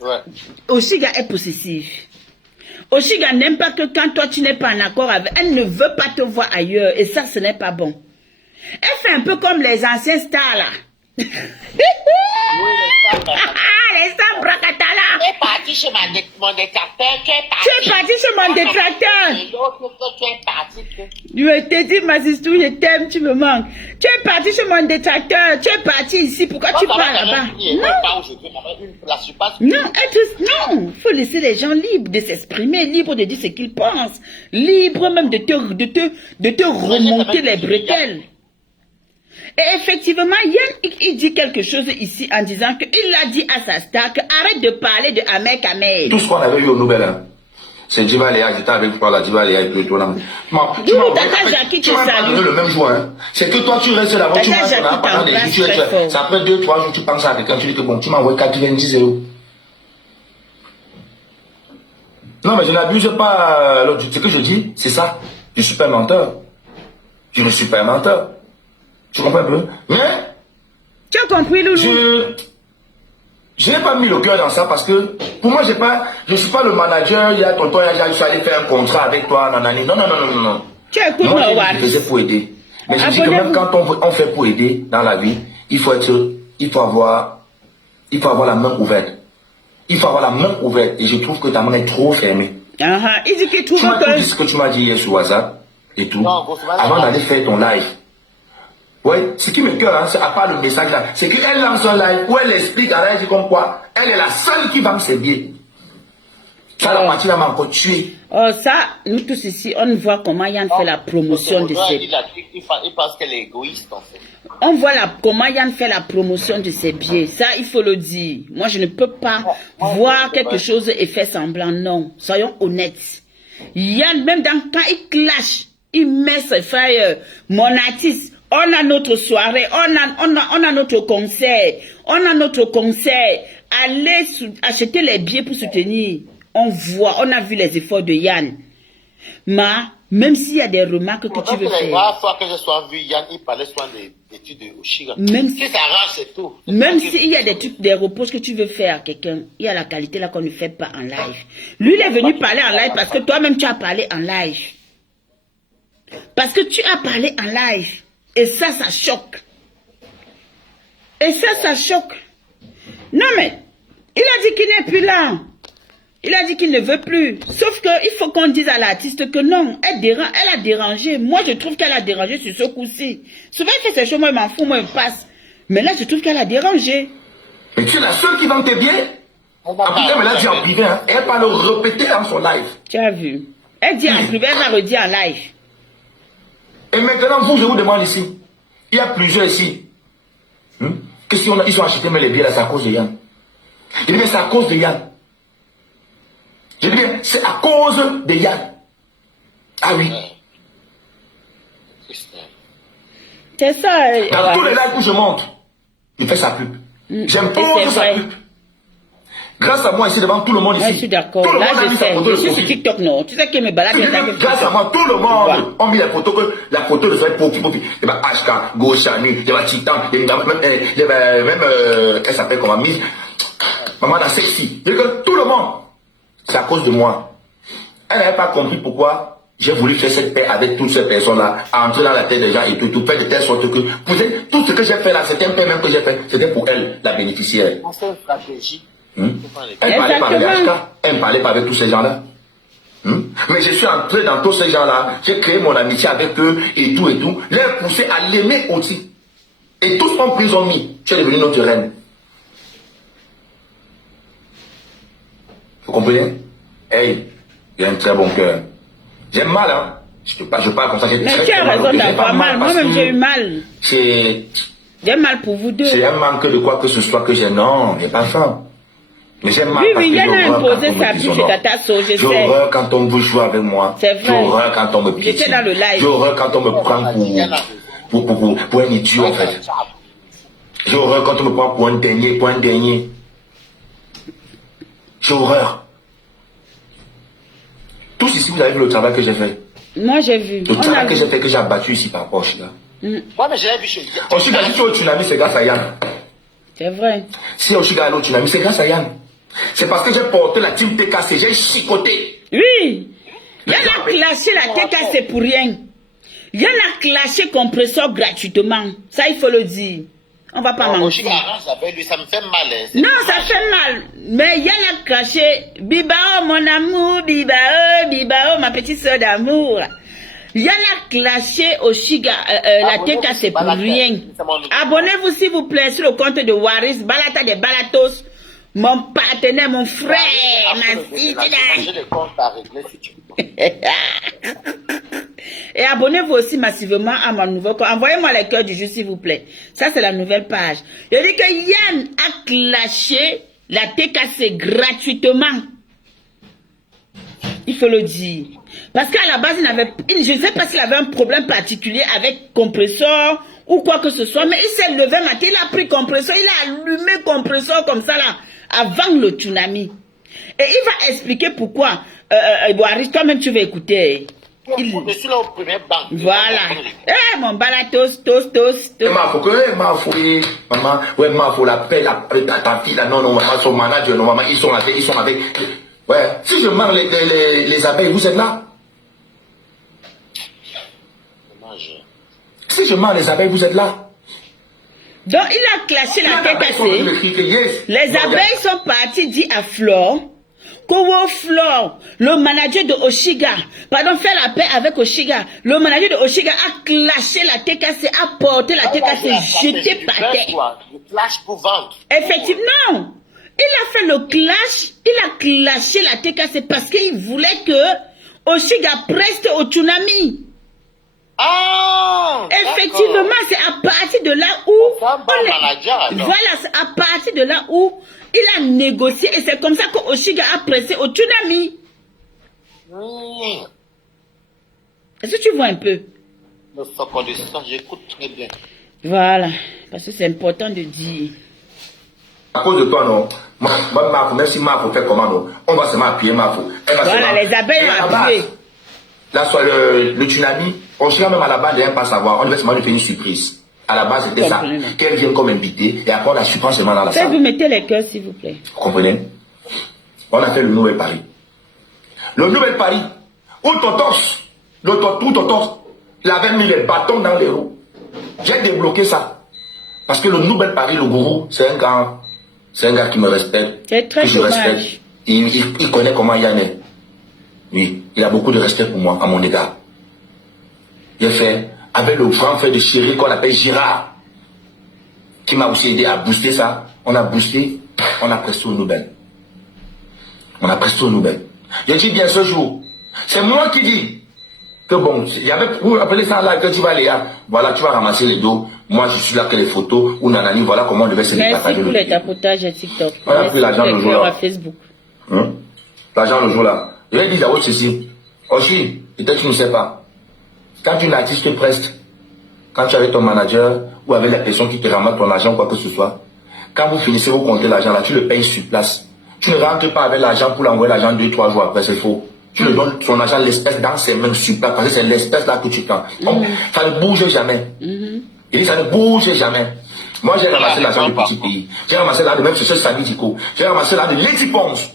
Ouais. Oshiga est possessive. Oshiga n'aime pas que quand toi tu n'es pas en accord avec elle, ne veut pas te voir ailleurs. Et ça, ce n'est pas bon. Elle fait un peu comme les anciens stars là. Oui, les stars Bracatala. Tu es parti chez mon détracteur. Tu es parti chez mon détracteur. Je t'ai dit, ma sister, je t'aime, tu me manques. Tu es parti chez mon détracteur. Tu es parti ici. Pourquoi tu pars là-bas? Non, il faut laisser les gens libres de s'exprimer, libres de dire ce qu'ils pensent, libres même de te remonter les bretelles. Et effectivement, Yann, il dit quelque chose ici en disant qu'il a dit à sa star que arrête de parler de Ahmed Kamel. Tout ce qu'on avait eu aux nouvelles, hein, c'est Diva Léa, j'étais avec toi, la Diva Léa et tout, tu m'as pardonné le même jour, hein. C'est que toi, tu restes là-bas, tu m'as là pendant des jours, c'est après 2-3 jours, tu penses à quelqu'un, tu dis que bon, tu m'as envoyé 90 €. Non, mais je n'abuse pas, ce que je dis, c'est ça. Je suis pas un menteur. Je ne suis pas un menteur. Tu comprends un peu? Mais tu as compris, Loulou? Je n'ai pas mis le cœur dans ça parce que pour moi, je ne suis pas le manager. Il y a tonton, je suis allé faire un contrat avec toi. Non. Tu écoutes moi, je faisais pour aider. Mais je dis que même quand on fait pour aider dans la vie, il faut avoir la main ouverte. Il faut avoir la main ouverte. Et je trouve que ta main est trop fermée. Il dit qu'il trouve tu m'as tout dit ce que tu m'as dit hier sur WhatsApp et tout. Non, avant d'aller faire ton live. Oui, ce qui me cœur, hein, c'est à part le message là, c'est qu'elle lance un live où elle explique à elle comme quoi elle est la seule qui va me servir. Ça, la partie là m'a encore tué. Oh, ça, nous tous ici, on voit comment Yann fait la promotion de ses... Il pense qu'elle est égoïste, en fait. On voit comment Yann fait la promotion de ses biais. Ça, il faut le dire. Moi, je ne peux pas voir quelque chose et faire semblant. Non, soyons honnêtes. Yann, même quand il clash, il met ses frères, mon artiste. On a notre soirée, on a notre concert, Allez acheter les billets pour soutenir. On voit, on a vu les efforts de Yann. Mais même s'il y a des remarques que tu veux faire. La dernière fois que je sois vu Yann, il parlait souvent des études de Oshiga. Même si ça arrange, c'est tout. Même s'il y a des reproches que tu veux faire à quelqu'un, il y a la qualité là qu'on ne fait pas en live. Lui, il est venu parler en live parce que toi-même tu as parlé en live. Parce que tu as parlé en live. Et ça choque. Ça choque. Non, mais il a dit qu'il n'est plus là. Il a dit qu'il ne veut plus. Sauf qu'il faut qu'on dise à l'artiste que non, elle a dérangé. Moi, je trouve qu'elle a dérangé sur ce coup-ci. Souvent, il fait ces choses, moi, je m'en fous, moi, je passe. Mais là, je trouve qu'elle a dérangé. Mais tu es la seule qui vend tes biens. Après, elle l'a dit en privé, hein. Elle va le répéter dans son live. Tu as vu. Elle dit en privé, elle va redire en live. Et maintenant, je vous demande ici, il y a plusieurs ici, que si ils ont acheté les billets là, c'est à cause de Yann. Je dis bien, c'est à cause de Yann. Je dis bien, c'est à cause de Yann. Ah oui. C'est ça. Dans tous les lives où je monte, il fait sa pub. J'aime pas sa pub. Grâce à moi ici devant tout le monde ici. Je suis d'accord. Là, je suis sur TikTok, non. Tu sais que mes balades. Grâce à moi, tout le monde a mis la photo de faire Poki. Il y a HK, Goshani, il y a Titan, il y a même, elle s'appelle comment, Miss, Maman la sexy. Tout le monde, c'est à cause de moi. Elle n'avait pas compris pourquoi j'ai voulu faire cette paix avec toutes ces personnes-là, entrer dans la tête des gens et tout faire de telle sorte que, tout ce que j'ai fait là, c'était un paix même que j'ai fait, c'était pour elle, la bénéficiaire. C'est une stratégie. Elle parlait pas avec HK, elle parlait pas avec tous ces gens-là. Mais je suis entré dans tous ces gens-là, j'ai créé mon amitié avec eux et tout, leur poussé à l'aimer aussi. Et tous ont pris, ont mis. Tu es devenu notre reine. Vous comprenez? Hey, il a un très bon cœur. J'aime mal, hein. Je parle comme ça. Mais tu as raison d'avoir mal. Moi-même, j'ai eu mal. J'ai mal pour vous deux. C'est un manque de quoi que ce soit que j'ai. Non, j'ai pas faim. Mais j'ai mal parce que il y en a imposé sa j'ai bouche et Tata So, je sais. J'ai horreur quand on veut jouer avec moi. C'est vrai. J'ai horreur quand on me piétine. J'étais dans le live. J'ai horreur quand on me prend pour un idiot, en fait. J'ai horreur quand on me prend pour un dernier. J'ai horreur. Tous ici, vous avez vu le travail que j'ai fait. Moi, j'ai vu. Le travail que j'ai fait, que j'ai abattu ici par rapport au Oshiga. Ouais, mais je l'ai vu chez Oshiga, si tu es au tsunami, c'est grâce à Yann. C'est vrai. Si Oshiga est au tsunami, c'est grâce à Yann. C'est parce que j'ai porté la team TKC, j'ai chicoté. Oui. Yann a clashé la TKC pour rien. Yann a clashé compresseur gratuitement. Ça, il faut le dire. On va pas mentir. Oshiga arrange avec lui, ça me fait mal. Non, ça fait mal. Mais Yann a craché. Bibao, mon amour, Bibao, ma petite soeur d'amour. Yann a clashé Oshiga, la TKC pour rien. Abonnez-vous s'il vous plaît sur le compte de Waris, Balata de Balatos, mon partenaire, mon frère, ma fille. Et abonnez-vous aussi massivement à mon nouveau compte. Envoyez-moi les cœurs du jeu s'il vous plaît. Ça c'est la nouvelle page. Je dis que Yann a clashé la TKC gratuitement. Il faut le dire. Parce qu'à la base, je ne sais pas s'il avait un problème particulier avec compresseur ou quoi que ce soit, mais il s'est levé matin, il a pris compresseur, il a allumé compresseur comme ça là, avant le tsunami. Et il va expliquer pourquoi. Boaris, toi-même tu vas écouter. Je suis là au premier banc. Voilà. Eh, mon balatos, tos. Maman, ouais, maman, faut la paix, ta fille là, non, maman, son manager, non, maman, ils sont avec. Ouais, si je mange les abeilles, vous êtes là? Si je mange les abeilles, vous êtes là? Donc, il a clashé la TKC. Les abeilles sont parties, dit à Flore. Kowo Flore, le manager de Oshiga, pardon, fait la paix avec Oshiga. Le manager de Oshiga a clashé la TKC, a porté la TKC, jeté par terre. Effectivement. Il a fait le clash, il a clashé la TKC parce qu'il voulait que Oshiga preste au tsunami. Ah, effectivement, c'est à partir de là où voilà, c'est à partir de là où il a négocié et c'est comme ça que Oshiga a pressé au tsunami. Est-ce que tu vois un peu? J'écoute très bien. Voilà, parce que c'est important de dire. À cause de toi, non. Même si Marco fait comment, non. On va seulement appuyer Marco. Voilà, les abeilles ont appuyé. Là, soit le tsunami, on se même à la base, d'ailleurs pas savoir. On devait seulement lui faire une surprise. À la base, c'était ça. Qu'elle vienne comme invitée. Et après, on la surprend seulement dans la salle. Vous mettez les cœurs, s'il vous plaît. Vous comprenez? On a fait le Nouvel Paris. Le Nouvel Paris, où Totos, il avait mis les bâtons dans les roues. J'ai débloqué ça. Parce que le Nouvel Paris, le gourou, c'est un gars qui me respecte. C'est très dommage. Il connaît comment Yann est. Oui, il a beaucoup de respect pour moi, à mon égard. J'ai fait, avec le grand frère de Chéri qu'on appelle Girard, qui m'a aussi aidé à booster ça. On a boosté, on a presté au Nobel. Je dis bien ce jour, c'est moi qui dis que bon, il y avait, vous appelez ça là, que tu vas aller là, voilà, tu vas ramasser les dos. Moi, je suis là que les photos, ou nanani, voilà comment on devait se départager. Merci pour les tapotages à TikTok. On a pris l'argent le jour là. À Facebook. L'argent le jour là. Je vais dire à vous ceci. Oshi, peut-être tu ne sais pas. Quand une artiste te preste, quand tu es avec ton manager ou avec la personne qui te ramène ton argent, quoi que ce soit, quand vous finissez, vous comptez l'argent là, tu le payes sur place. Tu ne rentres pas avec l'argent pour l'envoyer l'argent 2-3 jours après, c'est faux. Tu lui donnes son argent, l'espèce dans ses mains sur place, parce que c'est l'espèce là que tu prends. Ça ne bouge jamais. Il dit ça ne bouge jamais. Moi j'ai ramassé l'argent du petit pays. J'ai ramassé là de même ce samedi. J'ai ramassé là de Lady Ponce.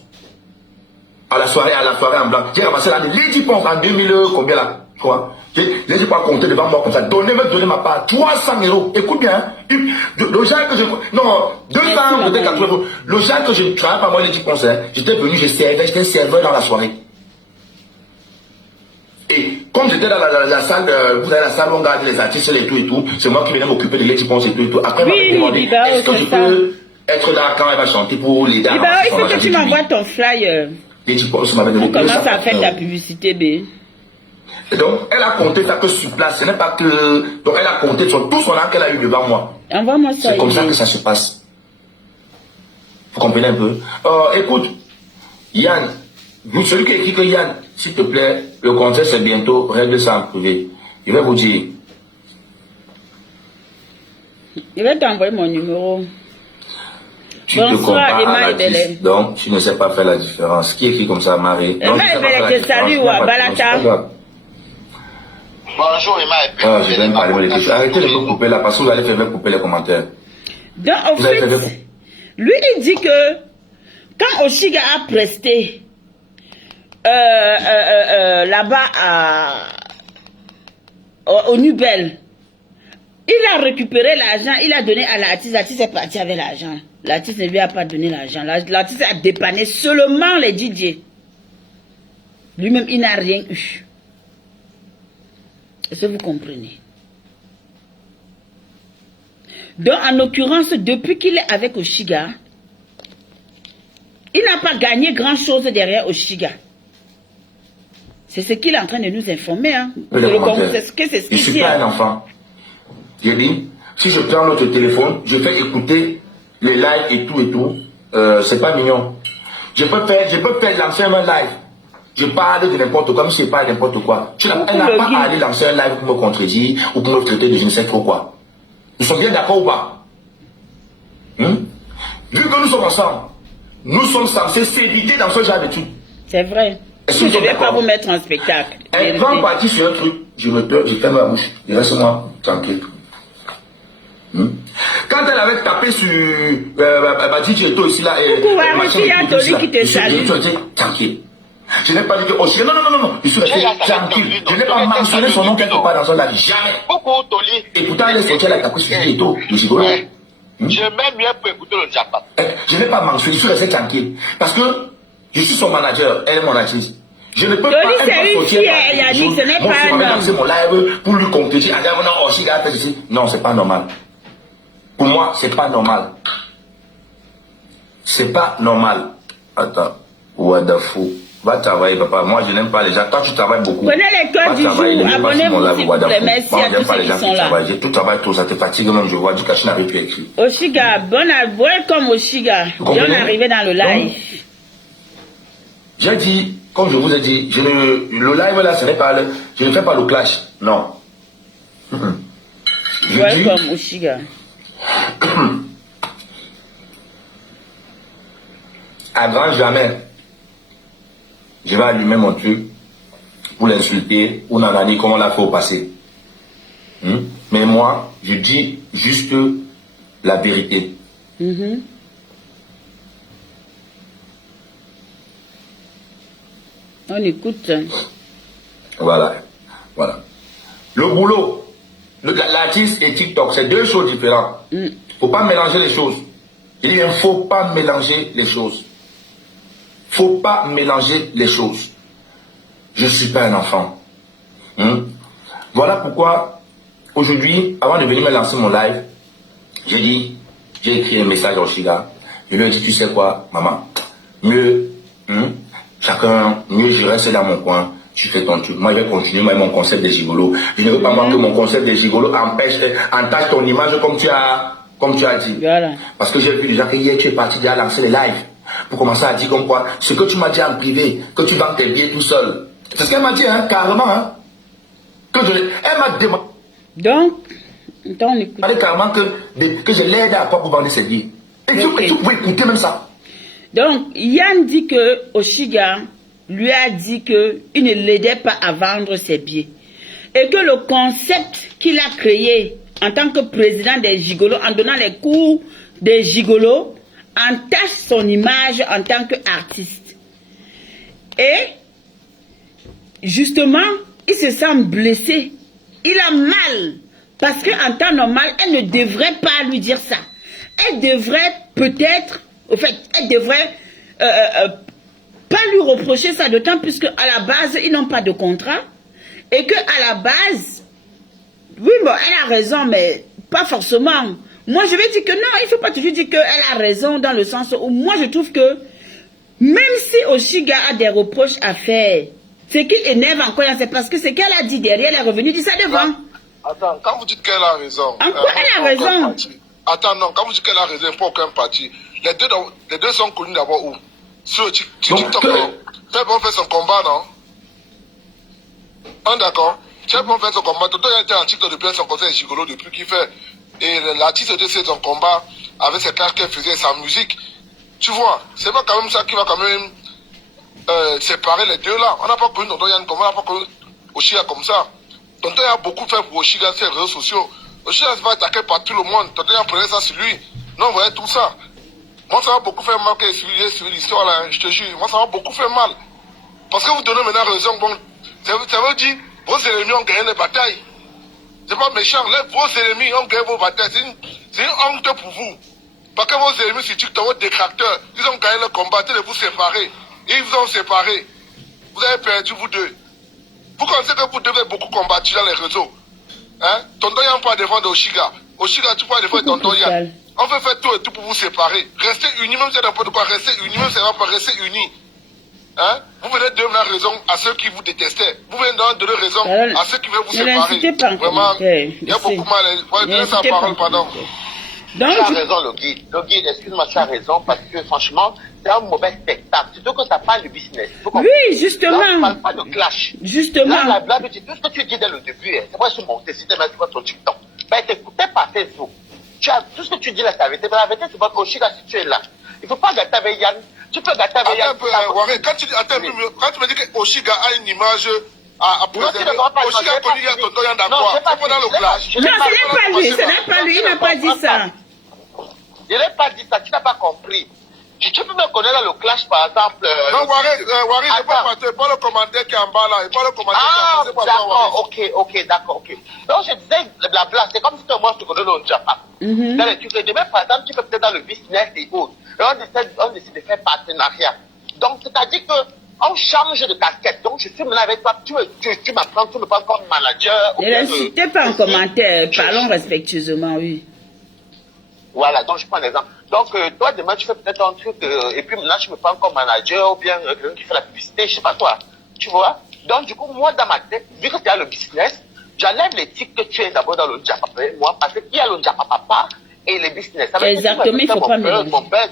À la soirée en blanc. J'ai ramassé là de Lady Ponce en 2000, combien là? Quoi? Je n'ai pas compté devant moi comme ça. Donnez ma part. 300 €. Écoute bien. Hein? Le genre que je. Non, 200, peut-être 80 €. Le genre que je ne travaille pas moi, Lady Ponce. Hein? J'étais venu, j'étais serveur dans la soirée. Et comme j'étais dans la salle, vous avez la salle où on garde les artistes et tout, c'est moi qui venais m'occuper de Lady Ponce et tout. Après, on m'a demandé, est-ce que je peux être là quand elle va chanter pour les dames? Il faut que tu m'envoies ton flyer. Lady Ponce m'avait donné. Comment ça fait ta publicité, B? Et donc, elle a compté ça que sur place. Ce n'est pas que. Donc, elle a compté sur tout son argent qu'elle a eu devant moi. Envoie-moi ça. C'est comme ça que ça se passe. Vous comprenez un peu? Écoute, Yann, celui qui écrit que Yann, s'il te plaît, le concert c'est bientôt, règle ça en privé. Je vais vous dire. Je vais t'envoyer mon numéro. Tu te compares à l'artiste, donc tu ne sais pas faire la différence. Qui écrit comme ça, Marie? Emma Ebele, salut, Balata. Bonjour, Emma. Je vais me parler de questions. Arrêtez de me couper là, parce que vous allez faire couper les commentaires. Donc, au fait, lui, il dit que quand Oshiga a presté là-bas au Nubel, il a récupéré l'argent, il a donné à l'artiste. L'artiste est parti avec l'argent. L'artiste ne lui a pas donné l'argent. L'artiste a dépanné seulement les DJ. Lui-même, il n'a rien eu. Est-ce que vous comprenez? Donc, en l'occurrence, depuis qu'il est avec Oshiga, il n'a pas gagné grand-chose derrière Oshiga. C'est ce qu'il est en train de nous informer. Hein. C'est ce qu'il dit. Je ne suis pas un enfant. J'ai dit, si je prends notre téléphone, je fais écouter les lives et tout, c'est pas mignon. Je peux faire lancer un live. Je parle de n'importe quoi, mais je ne sais pas n'importe quoi. Elle n'a pas à aller lancer un live pour me contredire ou pour me traiter de je ne sais trop quoi. Nous sommes bien d'accord ou pas? Vu que nous sommes ensemble, nous sommes censés s'éviter dans ce genre de trucs. C'est vrai. Je ne vais pas vous mettre en spectacle. Elle prend partie sur un truc, je ferme ma bouche, laisse-moi tranquille. Quand elle avait tapé sur DJ Eto ici là, qui te salue. Tranquille. Je n'ai pas dit que Oshiga, non, je suis resté tranquille. Je n'ai pas mentionné son nom quelque part dans un live. Jamais. Et pourtant, elle est sortie, elle a tapé sur DJ Eto, le gigolo. Je m'aime bien pour écouter le Japan. Je n'ai pas mentionné, je suis resté tranquille. Parce que je suis son manager, elle est mon actrice. Je ne peux pas sortir mon live pour lui compléter. Non, c'est pas normal. Pour moi, c'est pas normal. C'est pas normal. Attends. What the fuck? Va travailler, papa. Moi, je n'aime pas les gens. Toi, tu travailles beaucoup. Prenez les codes du jour. Abonnez-vous s'il vous plaît. Merci à tous ceux qui sont là. J'ai tout travail, tout ça te fatigue même. Je vois du cachet n'arrive plus à écrire. Oshiga, welcome Oshiga. On est arrivé dans le live. J'ai dit, comme je vous ai dit, le live là, ce n'est pas je ne fais pas le clash. Non. Welcome Oshiga. À grand jamais, je vais allumer mon truc pour l'insulter ou nanani comme on l'a fait au passé. Mais moi, je dis juste la vérité. On écoute. Voilà. Le boulot, l'artiste et TikTok, c'est deux choses différentes. Il ne faut pas mélanger les choses. Il ne faut pas mélanger les choses. Faut pas mélanger les choses. Je ne suis pas un enfant. Voilà pourquoi, aujourd'hui, avant de venir me lancer mon live, j'ai écrit un message à Oshiga. Je lui ai dit, tu sais quoi, maman, mieux je reste dans mon coin, tu fais ton truc. Moi, je vais continuer mon concept des gigolos. Je ne veux pas que mon concept des gigolos entache ton image comme tu as dit. Voilà. Parce que j'ai vu déjà que hier, tu es parti déjà lancer les lives. Pour commencer à dire comme quoi, ce que tu m'as dit en privé, que tu vends tes billets tout seul. C'est ce qu'elle m'a dit, carrément. Elle m'a demandé. Donc, on écoute. Carrément que je l'aide à pas pour vendre ses billets. Et tu pouvais écouter même ça. Donc, Yann dit que Oshiga lui a dit qu'il ne l'aidait pas à vendre ses billets. Et que le concept qu'il a créé en tant que président des gigolos, en donnant les cours des gigolos, entache son image en tant qu'artiste. Et, justement, il se sent blessé. Il a mal. Parce qu'en temps normal, elle ne devrait pas lui dire ça. Elle devrait peut-être, elle devrait pas lui reprocher ça, d'autant plus qu'à la base, ils n'ont pas de contrat. Et qu'à la base, oui, bon, elle a raison, mais pas forcément. Moi, je vais dire que non, il ne faut pas toujours dire qu'elle a raison dans le sens où moi, je trouve que même si Oshiga a des reproches à faire, ce qui énerve encore, c'est parce que ce qu'elle a dit derrière, elle est revenue dire ça devant. Attends, quand vous dites qu'elle a raison... En quoi elle a raison? Attends, non, quand vous dites qu'elle a raison, pour aucun parti. Les deux sont connus d'abord où? Sur TikTok, non? Chebon fait son combat, non? D'accord. Chebon fait son combat. Toto a été en TikTok depuis son conseil gigolo depuis qu'il fait. Et l'artiste de son combat avec ses cartes qu'elle faisait, sa musique. Tu vois, c'est pas quand même ça qui va quand même séparer les deux là. On n'a pas connu Tonton Yann comme ça, on n'a pas connu Oshiga comme ça. Tonton Yann a beaucoup fait pour Oshiga sur les réseaux sociaux. Oshiga se fait attaquer par tout le monde. Tonton Yann prenait ça sur lui. Non, vous voyez tout ça. Moi, ça m'a beaucoup fait mal que sur l'histoire là, je te jure. Moi, ça m'a beaucoup fait mal. Parce que vous donnez maintenant raison. Bon, ça veut dire, vos ennemis ont gagné les batailles. C'est pas méchant. Vos ennemis ont gagné vos batailles. C'est une honte pour vous. Parce que vos ennemis sur TikTok, vos détracteurs, ils ont gagné le combat, de vous séparer. Ils vous ont séparé. Vous avez perdu, vous deux. Vous pensez que vous devez beaucoup combattre dans les réseaux. Hein? Tonton Yann pas défendre Oshiga. Oshiga, tu peux défendre Tonton Yann. On veut faire tout et tout pour vous séparer. Restez unis, même si c'est n'importe quoi. Restez unis, même si c'est pas rester unis. Hein? Vous venez de donner raison à ceux qui vous détestaient. Vous venez de donner raison à ceux qui veulent vous séparer. Vraiment, il y a beaucoup mal. Il faut donner sa parole, pardon. Donc, tu as raison, Logui. Logui, excuse-moi, tu as raison, parce que franchement, c'est un mauvais spectacle. Surtout que ça parle de business. Oui, justement. Là, on ne parle pas de clash. Justement. Là, tout ce que tu dis dès le début, c'est vrai sur mon site, mais c'est pas ton TikTok. Ben, t'écoutais par Facebook. Tout ce que tu dis là, c'est la vérité. Mais la vérité, c'est pas qu'Oshiga, si tu es là. Il ne faut pas gâter avec Yann. Tu peux gâter avec Yann. Quand tu me dis que Oshiga a une image à préserver, Oshiga a connu Tonton Yann d'abord. C'est pas dans le clash. Non, ce n'est pas lui. Ce n'est pas lui. Il n'a pas dit ça. Je n'ai pas dit ça, tu n'as pas compris. Tu peux me connaître dans le clash, par exemple. Non, Warren, je pas le commentaire qui est en bas là. Il pas le commentaire qui est en bas. D'accord, ok, d'accord, ok. Donc je disais, blabla, c'est comme si moi je te connais au Japon. Dans les trucs, demain, par exemple, tu peux peut-être dans le business et autres. Et on décide de faire partenariat. Donc, c'est-à-dire qu'on change de casquette. Donc, je suis maintenant avec toi, tu m'apprends, tu me parles comme manager. Ne l'insultez pas en commentaire, parlons respectueusement, oui. Voilà, donc je prends l'exemple. Donc, toi, demain, tu fais peut-être un truc, et puis maintenant, tu me prends comme manager, ou bien quelqu'un qui fait la publicité, je sais pas quoi. Tu vois? Donc, du coup, moi, dans ma tête, vu que tu as le business, j'enlève l'éthique que tu es d'abord dans le Japapa, moi, parce qu'il y a le Japapa et le business. Exactement, il ne faut pas mélanger. Mon père,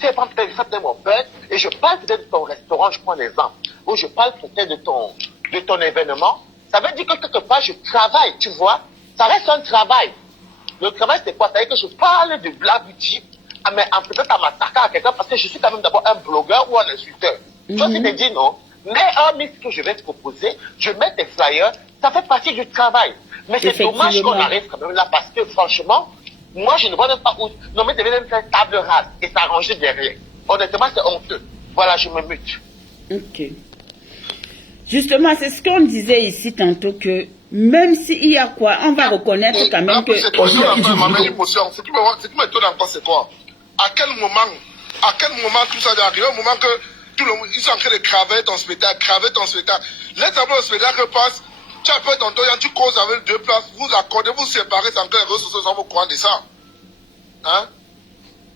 c'est pas peut-être mon père, et je parle peut-être de ton restaurant, je prends l'exemple, ou je parle peut-être de ton événement. Ça veut dire que quelque part, je travaille, tu vois? Ça reste un travail. Le travail, c'est quoi? C'est-à-dire que je parle de blabouti, mais peut-être à m'attaquer à quelqu'un, parce que je suis quand même d'abord un blogueur ou un insulteur. Tu vois ce que je dis, non? Mais un mix que je vais te proposer, je mets des flyers, ça fait partie du travail. Mais c'est dommage qu'on arrive quand même là, parce que franchement, moi, je ne vois même pas où. Non, mais devait même faire table rase et s'arranger derrière. Honnêtement, c'est honteux. Voilà, je me mute. Ok. Justement, c'est ce qu'on disait ici tantôt que même s'il y a quoi, on va reconnaître quand même que... Ce qui m'étonne encore, c'est quoi? À quel moment tout ça est arrivé? Au moment que tout le monde, ils sont en train de craver ton spectacle. Laisse d'abord le spectacle passe. Tu appelles tonton Yann, tu causes avec deux places, vous accordez, vous séparez, sans que les réseaux sociaux soient au courant de ça. Hein?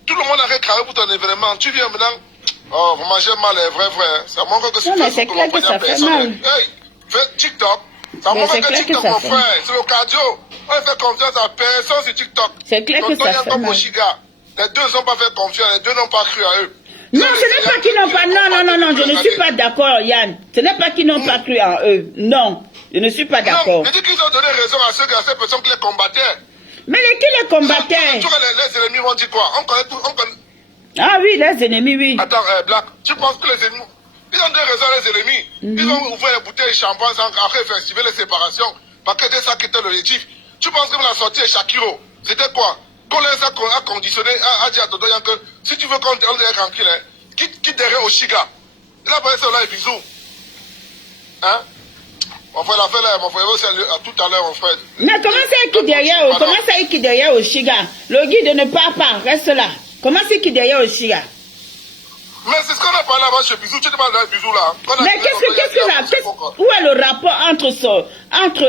Tout le monde a cravé pour ton événement. Tu viens maintenant, oh, vous mangez mal, vrai. Ça montre que c'est clair que ça fait mal. Hey, fais TikTok. Ça montre que TikTok, mon frère, c'est le cardio. On fait confiance à personne sur TikTok. C'est clair que ça fait mal. Oshiga. Les deux n'ont pas fait confiance, les deux n'ont pas cru à eux. Non, ce n'est pas qu'ils n'ont pas... Non, je ne suis pas d'accord, Yann. Ce n'est pas qu'ils n'ont pas cru en eux. Non, je ne suis pas d'accord. Non, je dis qu'ils ont donné raison à ces personnes qui les combattaient. Mais qui les combattaient? Les ennemis vont dire quoi? On connaît tout, Ah oui, les ennemis, oui. Attends, Black, tu penses que les ennemis... Ils ont donné raison les ennemis. Ils ont ouvert les bouteilles de champagne après faire suivre les séparations. Parce que c'est ça qui était l'objectif. Tu penses que la sortie de Shakiro, c'était quoi? Colin a conditionné, a dit à Toto Yann que si tu veux qu'on te tranquille, quitte derrière Oshiga. Il a parlé ça là et bisous. Hein? Mon frère l'a fait là, mon frère aussi tout à l'heure, mon frère. Mais comment ça est qui derrière Oshiga? Le guide ne part pas, reste là. Comment c'est qui derrière Oshiga? Mais c'est ce qu'on a parlé avant chez Bisou, tu te parles d'un Bisou là. Mais où est le rapport entre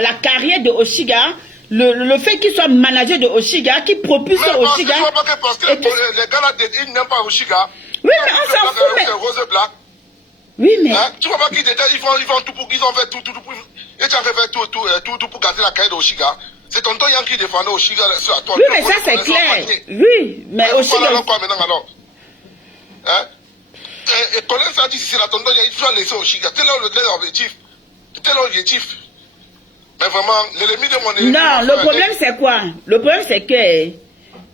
la carrière de Oshiga, le fait qu'il soit manager de Oshiga, qui propulse Oshiga? Mais parce que les gars là, ils n'aiment pas Oshiga. Oui, mais on s'en fout. Rose Black. Oui, mais... Hein? Tu vois pas qu'ils font tout pour... Ils ont fait tout pour... Et tu as fait tout pour garder la carrière d'Oshiga. C'est tonton Yann qui défendait Oshiga sur la toile. Oui, mais ça c'est clair. Oui, mais Oshiga... Quoi maintenant alors? Hein? Et Colin ça dit, c'est la tonton Yann, il faut laisser Oshiga. Tel est l'objectif. Tel l'objectif. Mais vraiment, l'ennemi de mon ennemi... Non, le problème c'est quoi? Le problème c'est que...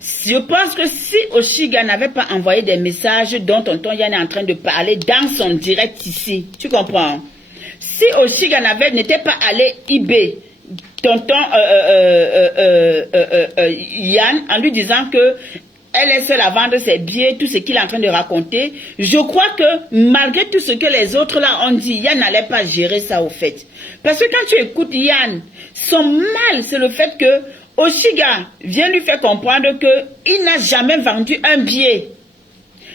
Je pense que si Oshiga n'avait pas envoyé des messages dont tonton Yann est en train de parler dans son direct ici, tu comprends? Si Oshiga n'était pas allé eBay tonton Yann en lui disant que elle est seule à vendre ses billets, tout ce qu'il est en train de raconter, je crois que malgré tout ce que les autres là ont dit, Yann n'allait pas gérer ça au fait. Parce que quand tu écoutes Yann, son mal c'est le fait que Oshiga vient lui faire comprendre qu'il n'a jamais vendu un billet.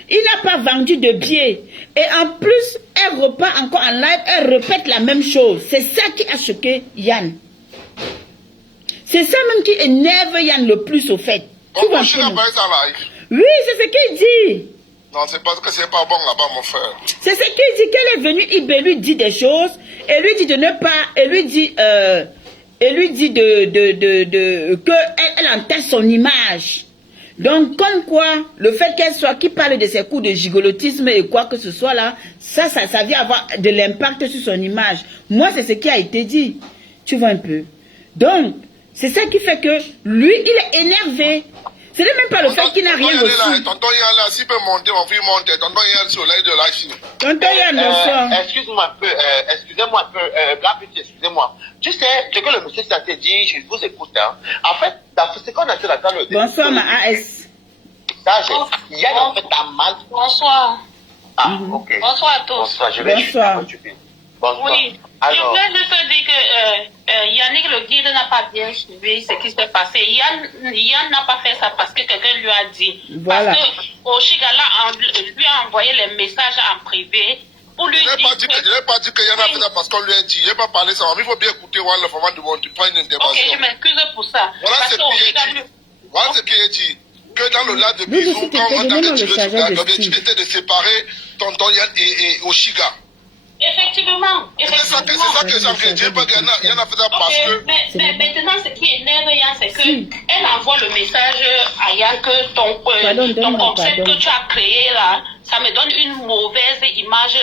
Il n'a pas vendu de billets. Et en plus, elle repart encore en live, elle répète la même chose. C'est ça qui a choqué Yann. C'est ça même qui énerve Yann le plus au fait. Donc Oshiga n'a pas eu ça live. Oui, c'est ce qu'il dit. Non, c'est parce que c'est pas bon là-bas, mon frère. C'est ce qu'il dit, qu'elle est venue, Ibé lui dit des choses, et lui dit de ne pas, et lui dit qu'elle enterre son image. Donc, comme quoi, le fait qu'elle soit, qui parle de ses coups de gigolotisme et quoi que ce soit là, ça vient avoir de l'impact sur son image. Moi, c'est ce qui a été dit. Tu vois un peu. Donc, c'est ça qui fait que lui, il est énervé. Ce n'est même pas le fait qu'il n'a rien reçu. Tonton Yann là, s'il peut monter, on fait monter. Tonton Yann sur l'aide de la Chine. Tonton Yann, excuse-moi un peu, excusez-moi un peu, Black Beauty, excusez-moi. Tu sais, ce que le monsieur s'est dit, je vous écoute, hein. En fait, ce qu'on a dit là dans le... Bonsoir, ma AS. Yann, en fait, a mal. Bonsoir. Ah, ok. Bonsoir à tous. Bonsoir, je vais Bonsoir. Bonsoir. Oui. Alors, je voulais juste dire que Yannick le guide n'a pas bien suivi ce qui s'est passé. Yann n'a pas fait ça parce que quelqu'un lui a dit. Voilà. Parce que Oshiga lui a envoyé les messages en privé pour lui dire. Je n'ai pas dit que Yann a fait ça parce qu'on lui a dit. Je n'ai pas parlé ça. Mais il faut bien écouter le format de mon pas une intervention. Ok, je m'excuse pour ça. Voilà ce qu'il a dit. Que dans le live de Bisou, quand on avait tiré sur l'objectif était de séparer tonton Yann et Oshiga. Effectivement. C'est ça que j'ai pas Yann a fait ça parce que... Mais maintenant, ce qui énerve Yann, c'est qu'elle envoie le message à Yann que ton concept que tu as créé là, ça me donne une mauvaise image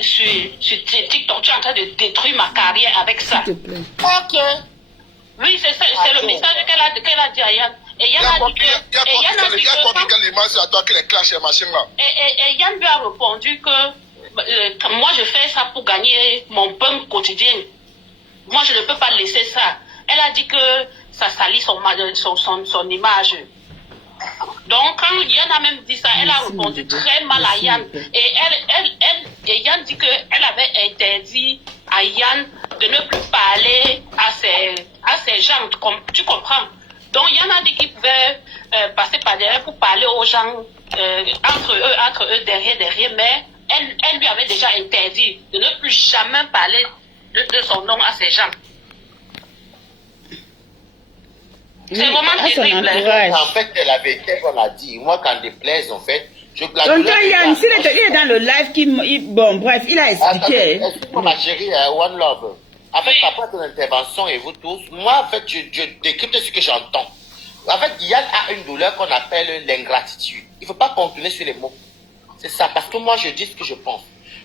sur TikTok. Tu es en train de détruire ma carrière avec ça. S'il te plaît. Ok. Oui, c'est le message qu'elle a dit à Yann. Et Yann a dit que... Et Yann lui a répondu que... moi je fais ça pour gagner mon pain quotidien. Moi je ne peux pas laisser ça. Elle a dit que ça salit son image. Donc quand Yann a même dit ça, elle a répondu très mal à Yann. Et Yann dit qu'elle avait interdit à Yann de ne plus parler à ses gens. Tu comprends? Donc Yann a dit qu'il pouvait passer par derrière pour parler aux gens entre eux derrière, mais elle lui avait déjà interdit de ne plus jamais parler de son nom à ces gens. C'est vraiment terrible. En fait, elle avait été, on a dit, moi quand déplaise, en fait, tonton Yann, s'il est dans le live, bon, bref, il a expliqué. Excuse-moi, ma chérie, One Love. En fait, après ton intervention et vous tous, moi, en fait, je décrypte ce que j'entends. En fait, Yann a une douleur qu'on appelle l'ingratitude. Il ne faut pas contourner sur les mots. C'est ça, parce que moi, je dis ce que je pense.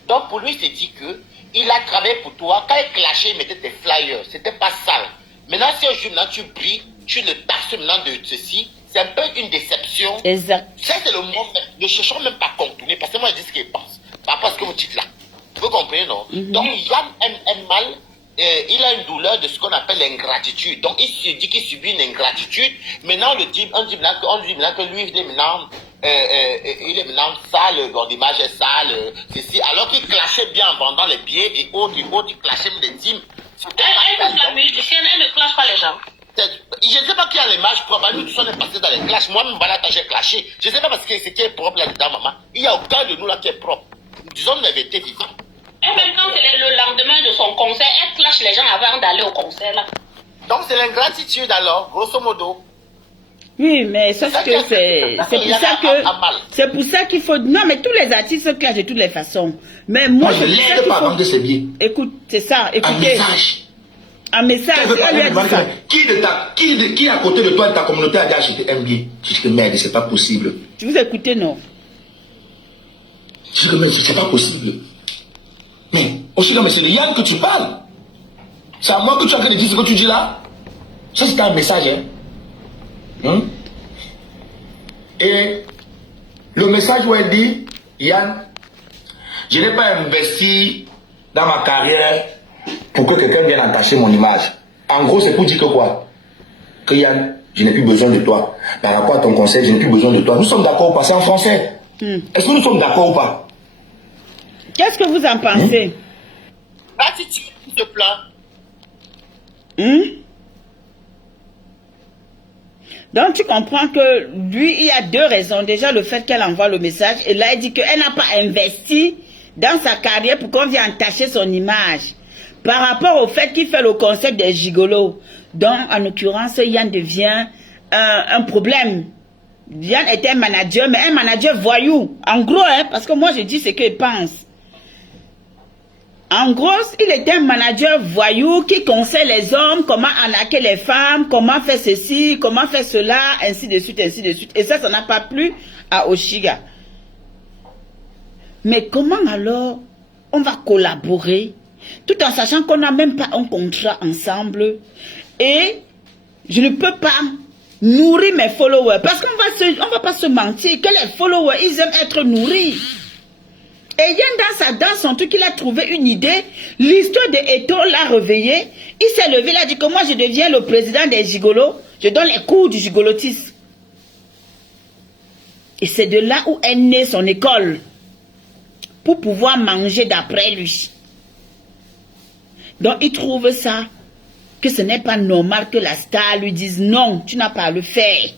Donc, pour lui, c'est dit que il a travaillé pour toi. Quand il clashait, il mettait des flyers. C'était pas sale. Maintenant, si aujourd'hui, tu brilles, tu le taxes maintenant de ceci, c'est un peu une déception. Exact. Ça, c'est le mot. Ne cherchons même pas contourner, parce que moi, je dis ce qu'il pense. Par rapport à ce que vous dites là. Vous comprenez, non? Donc, Yann aime mal. Il a une douleur de ce qu'on appelle l'ingratitude. Donc, il se dit qu'il subit une ingratitude. Maintenant, on dit maintenant que lui, il est maintenant sale, l'image est sale, ceci. Alors qu'il clashait bien en vendant les billets et autres, il clashait des teams. La musicienne, elle ne clash pas les gens. Je ne sais pas qui a l'image propre. Nous tous on est passés dans les clashs. Moi-même, voilà, quand j'ai clashé. Je ne sais pas parce que c'est qui est propre là-dedans, maman. Il n'y a aucun de nous là qui est propre. Disons la vérité vivant. Et même quand c'est le lendemain de son concert, elle clash les gens avant d'aller au concert là. Donc c'est l'ingratitude alors, grosso modo. Oui, mais sauf que c'est pour ça qu'il faut... Non, mais tous les artistes clashent de toutes les façons. Mais moi, je l'aide pas à vendre ses billets. Écoute, c'est ça, écoutez. Un message. Qui à côté de toi de ta communauté a déjà acheté un billet? Je dis que merde, c'est pas possible. Tu vous écoutez, non? Je dis que merde, c'est pas possible. Mais, aussi, mais c'est de Yann que tu parles. C'est à moi que tu es en train de dire ce que tu dis là. Ça, c'est un message, hein. Et le message où elle dit, Yann, je n'ai pas investi dans ma carrière pour que quelqu'un vienne entacher mon image. En gros, c'est pour dire que quoi? Que Yann, je n'ai plus besoin de toi. Par rapport à ton conseil, je n'ai plus besoin de toi. Nous sommes d'accord ou pas? C'est en français. Est-ce que nous sommes d'accord ou pas? Qu'est-ce que vous en pensez? L'attitude de plan. Donc tu comprends que lui, il y a deux raisons. Déjà, le fait qu'elle envoie le message. Et là, elle dit qu'elle n'a pas investi dans sa carrière pour qu'on vienne entacher son image. Par rapport au fait qu'il fait le concept des gigolos. Donc, en l'occurrence, Yann devient un problème. Yann était un manager, mais un manager voyou. En gros, hein, parce que moi, je dis ce qu'il pense. En gros, il était un manager voyou qui conseille les hommes comment arnaquer les femmes, comment faire ceci, comment faire cela, ainsi de suite, ainsi de suite. Et ça n'a pas plu à Oshiga. Mais comment alors on va collaborer tout en sachant qu'on n'a même pas un contrat ensemble et je ne peux pas nourrir mes followers parce qu'on va pas se mentir que les followers, ils aiment être nourris. Et Yann, dans son truc, il a trouvé une idée. L'histoire de Eto l'a réveillé. Il s'est levé, il a dit que moi, je deviens le président des gigolos. Je donne les cours du gigolotisme. Et c'est de là où est née son école. Pour pouvoir manger d'après lui. Donc, il trouve ça, que ce n'est pas normal que la star lui dise non, tu n'as pas à le faire.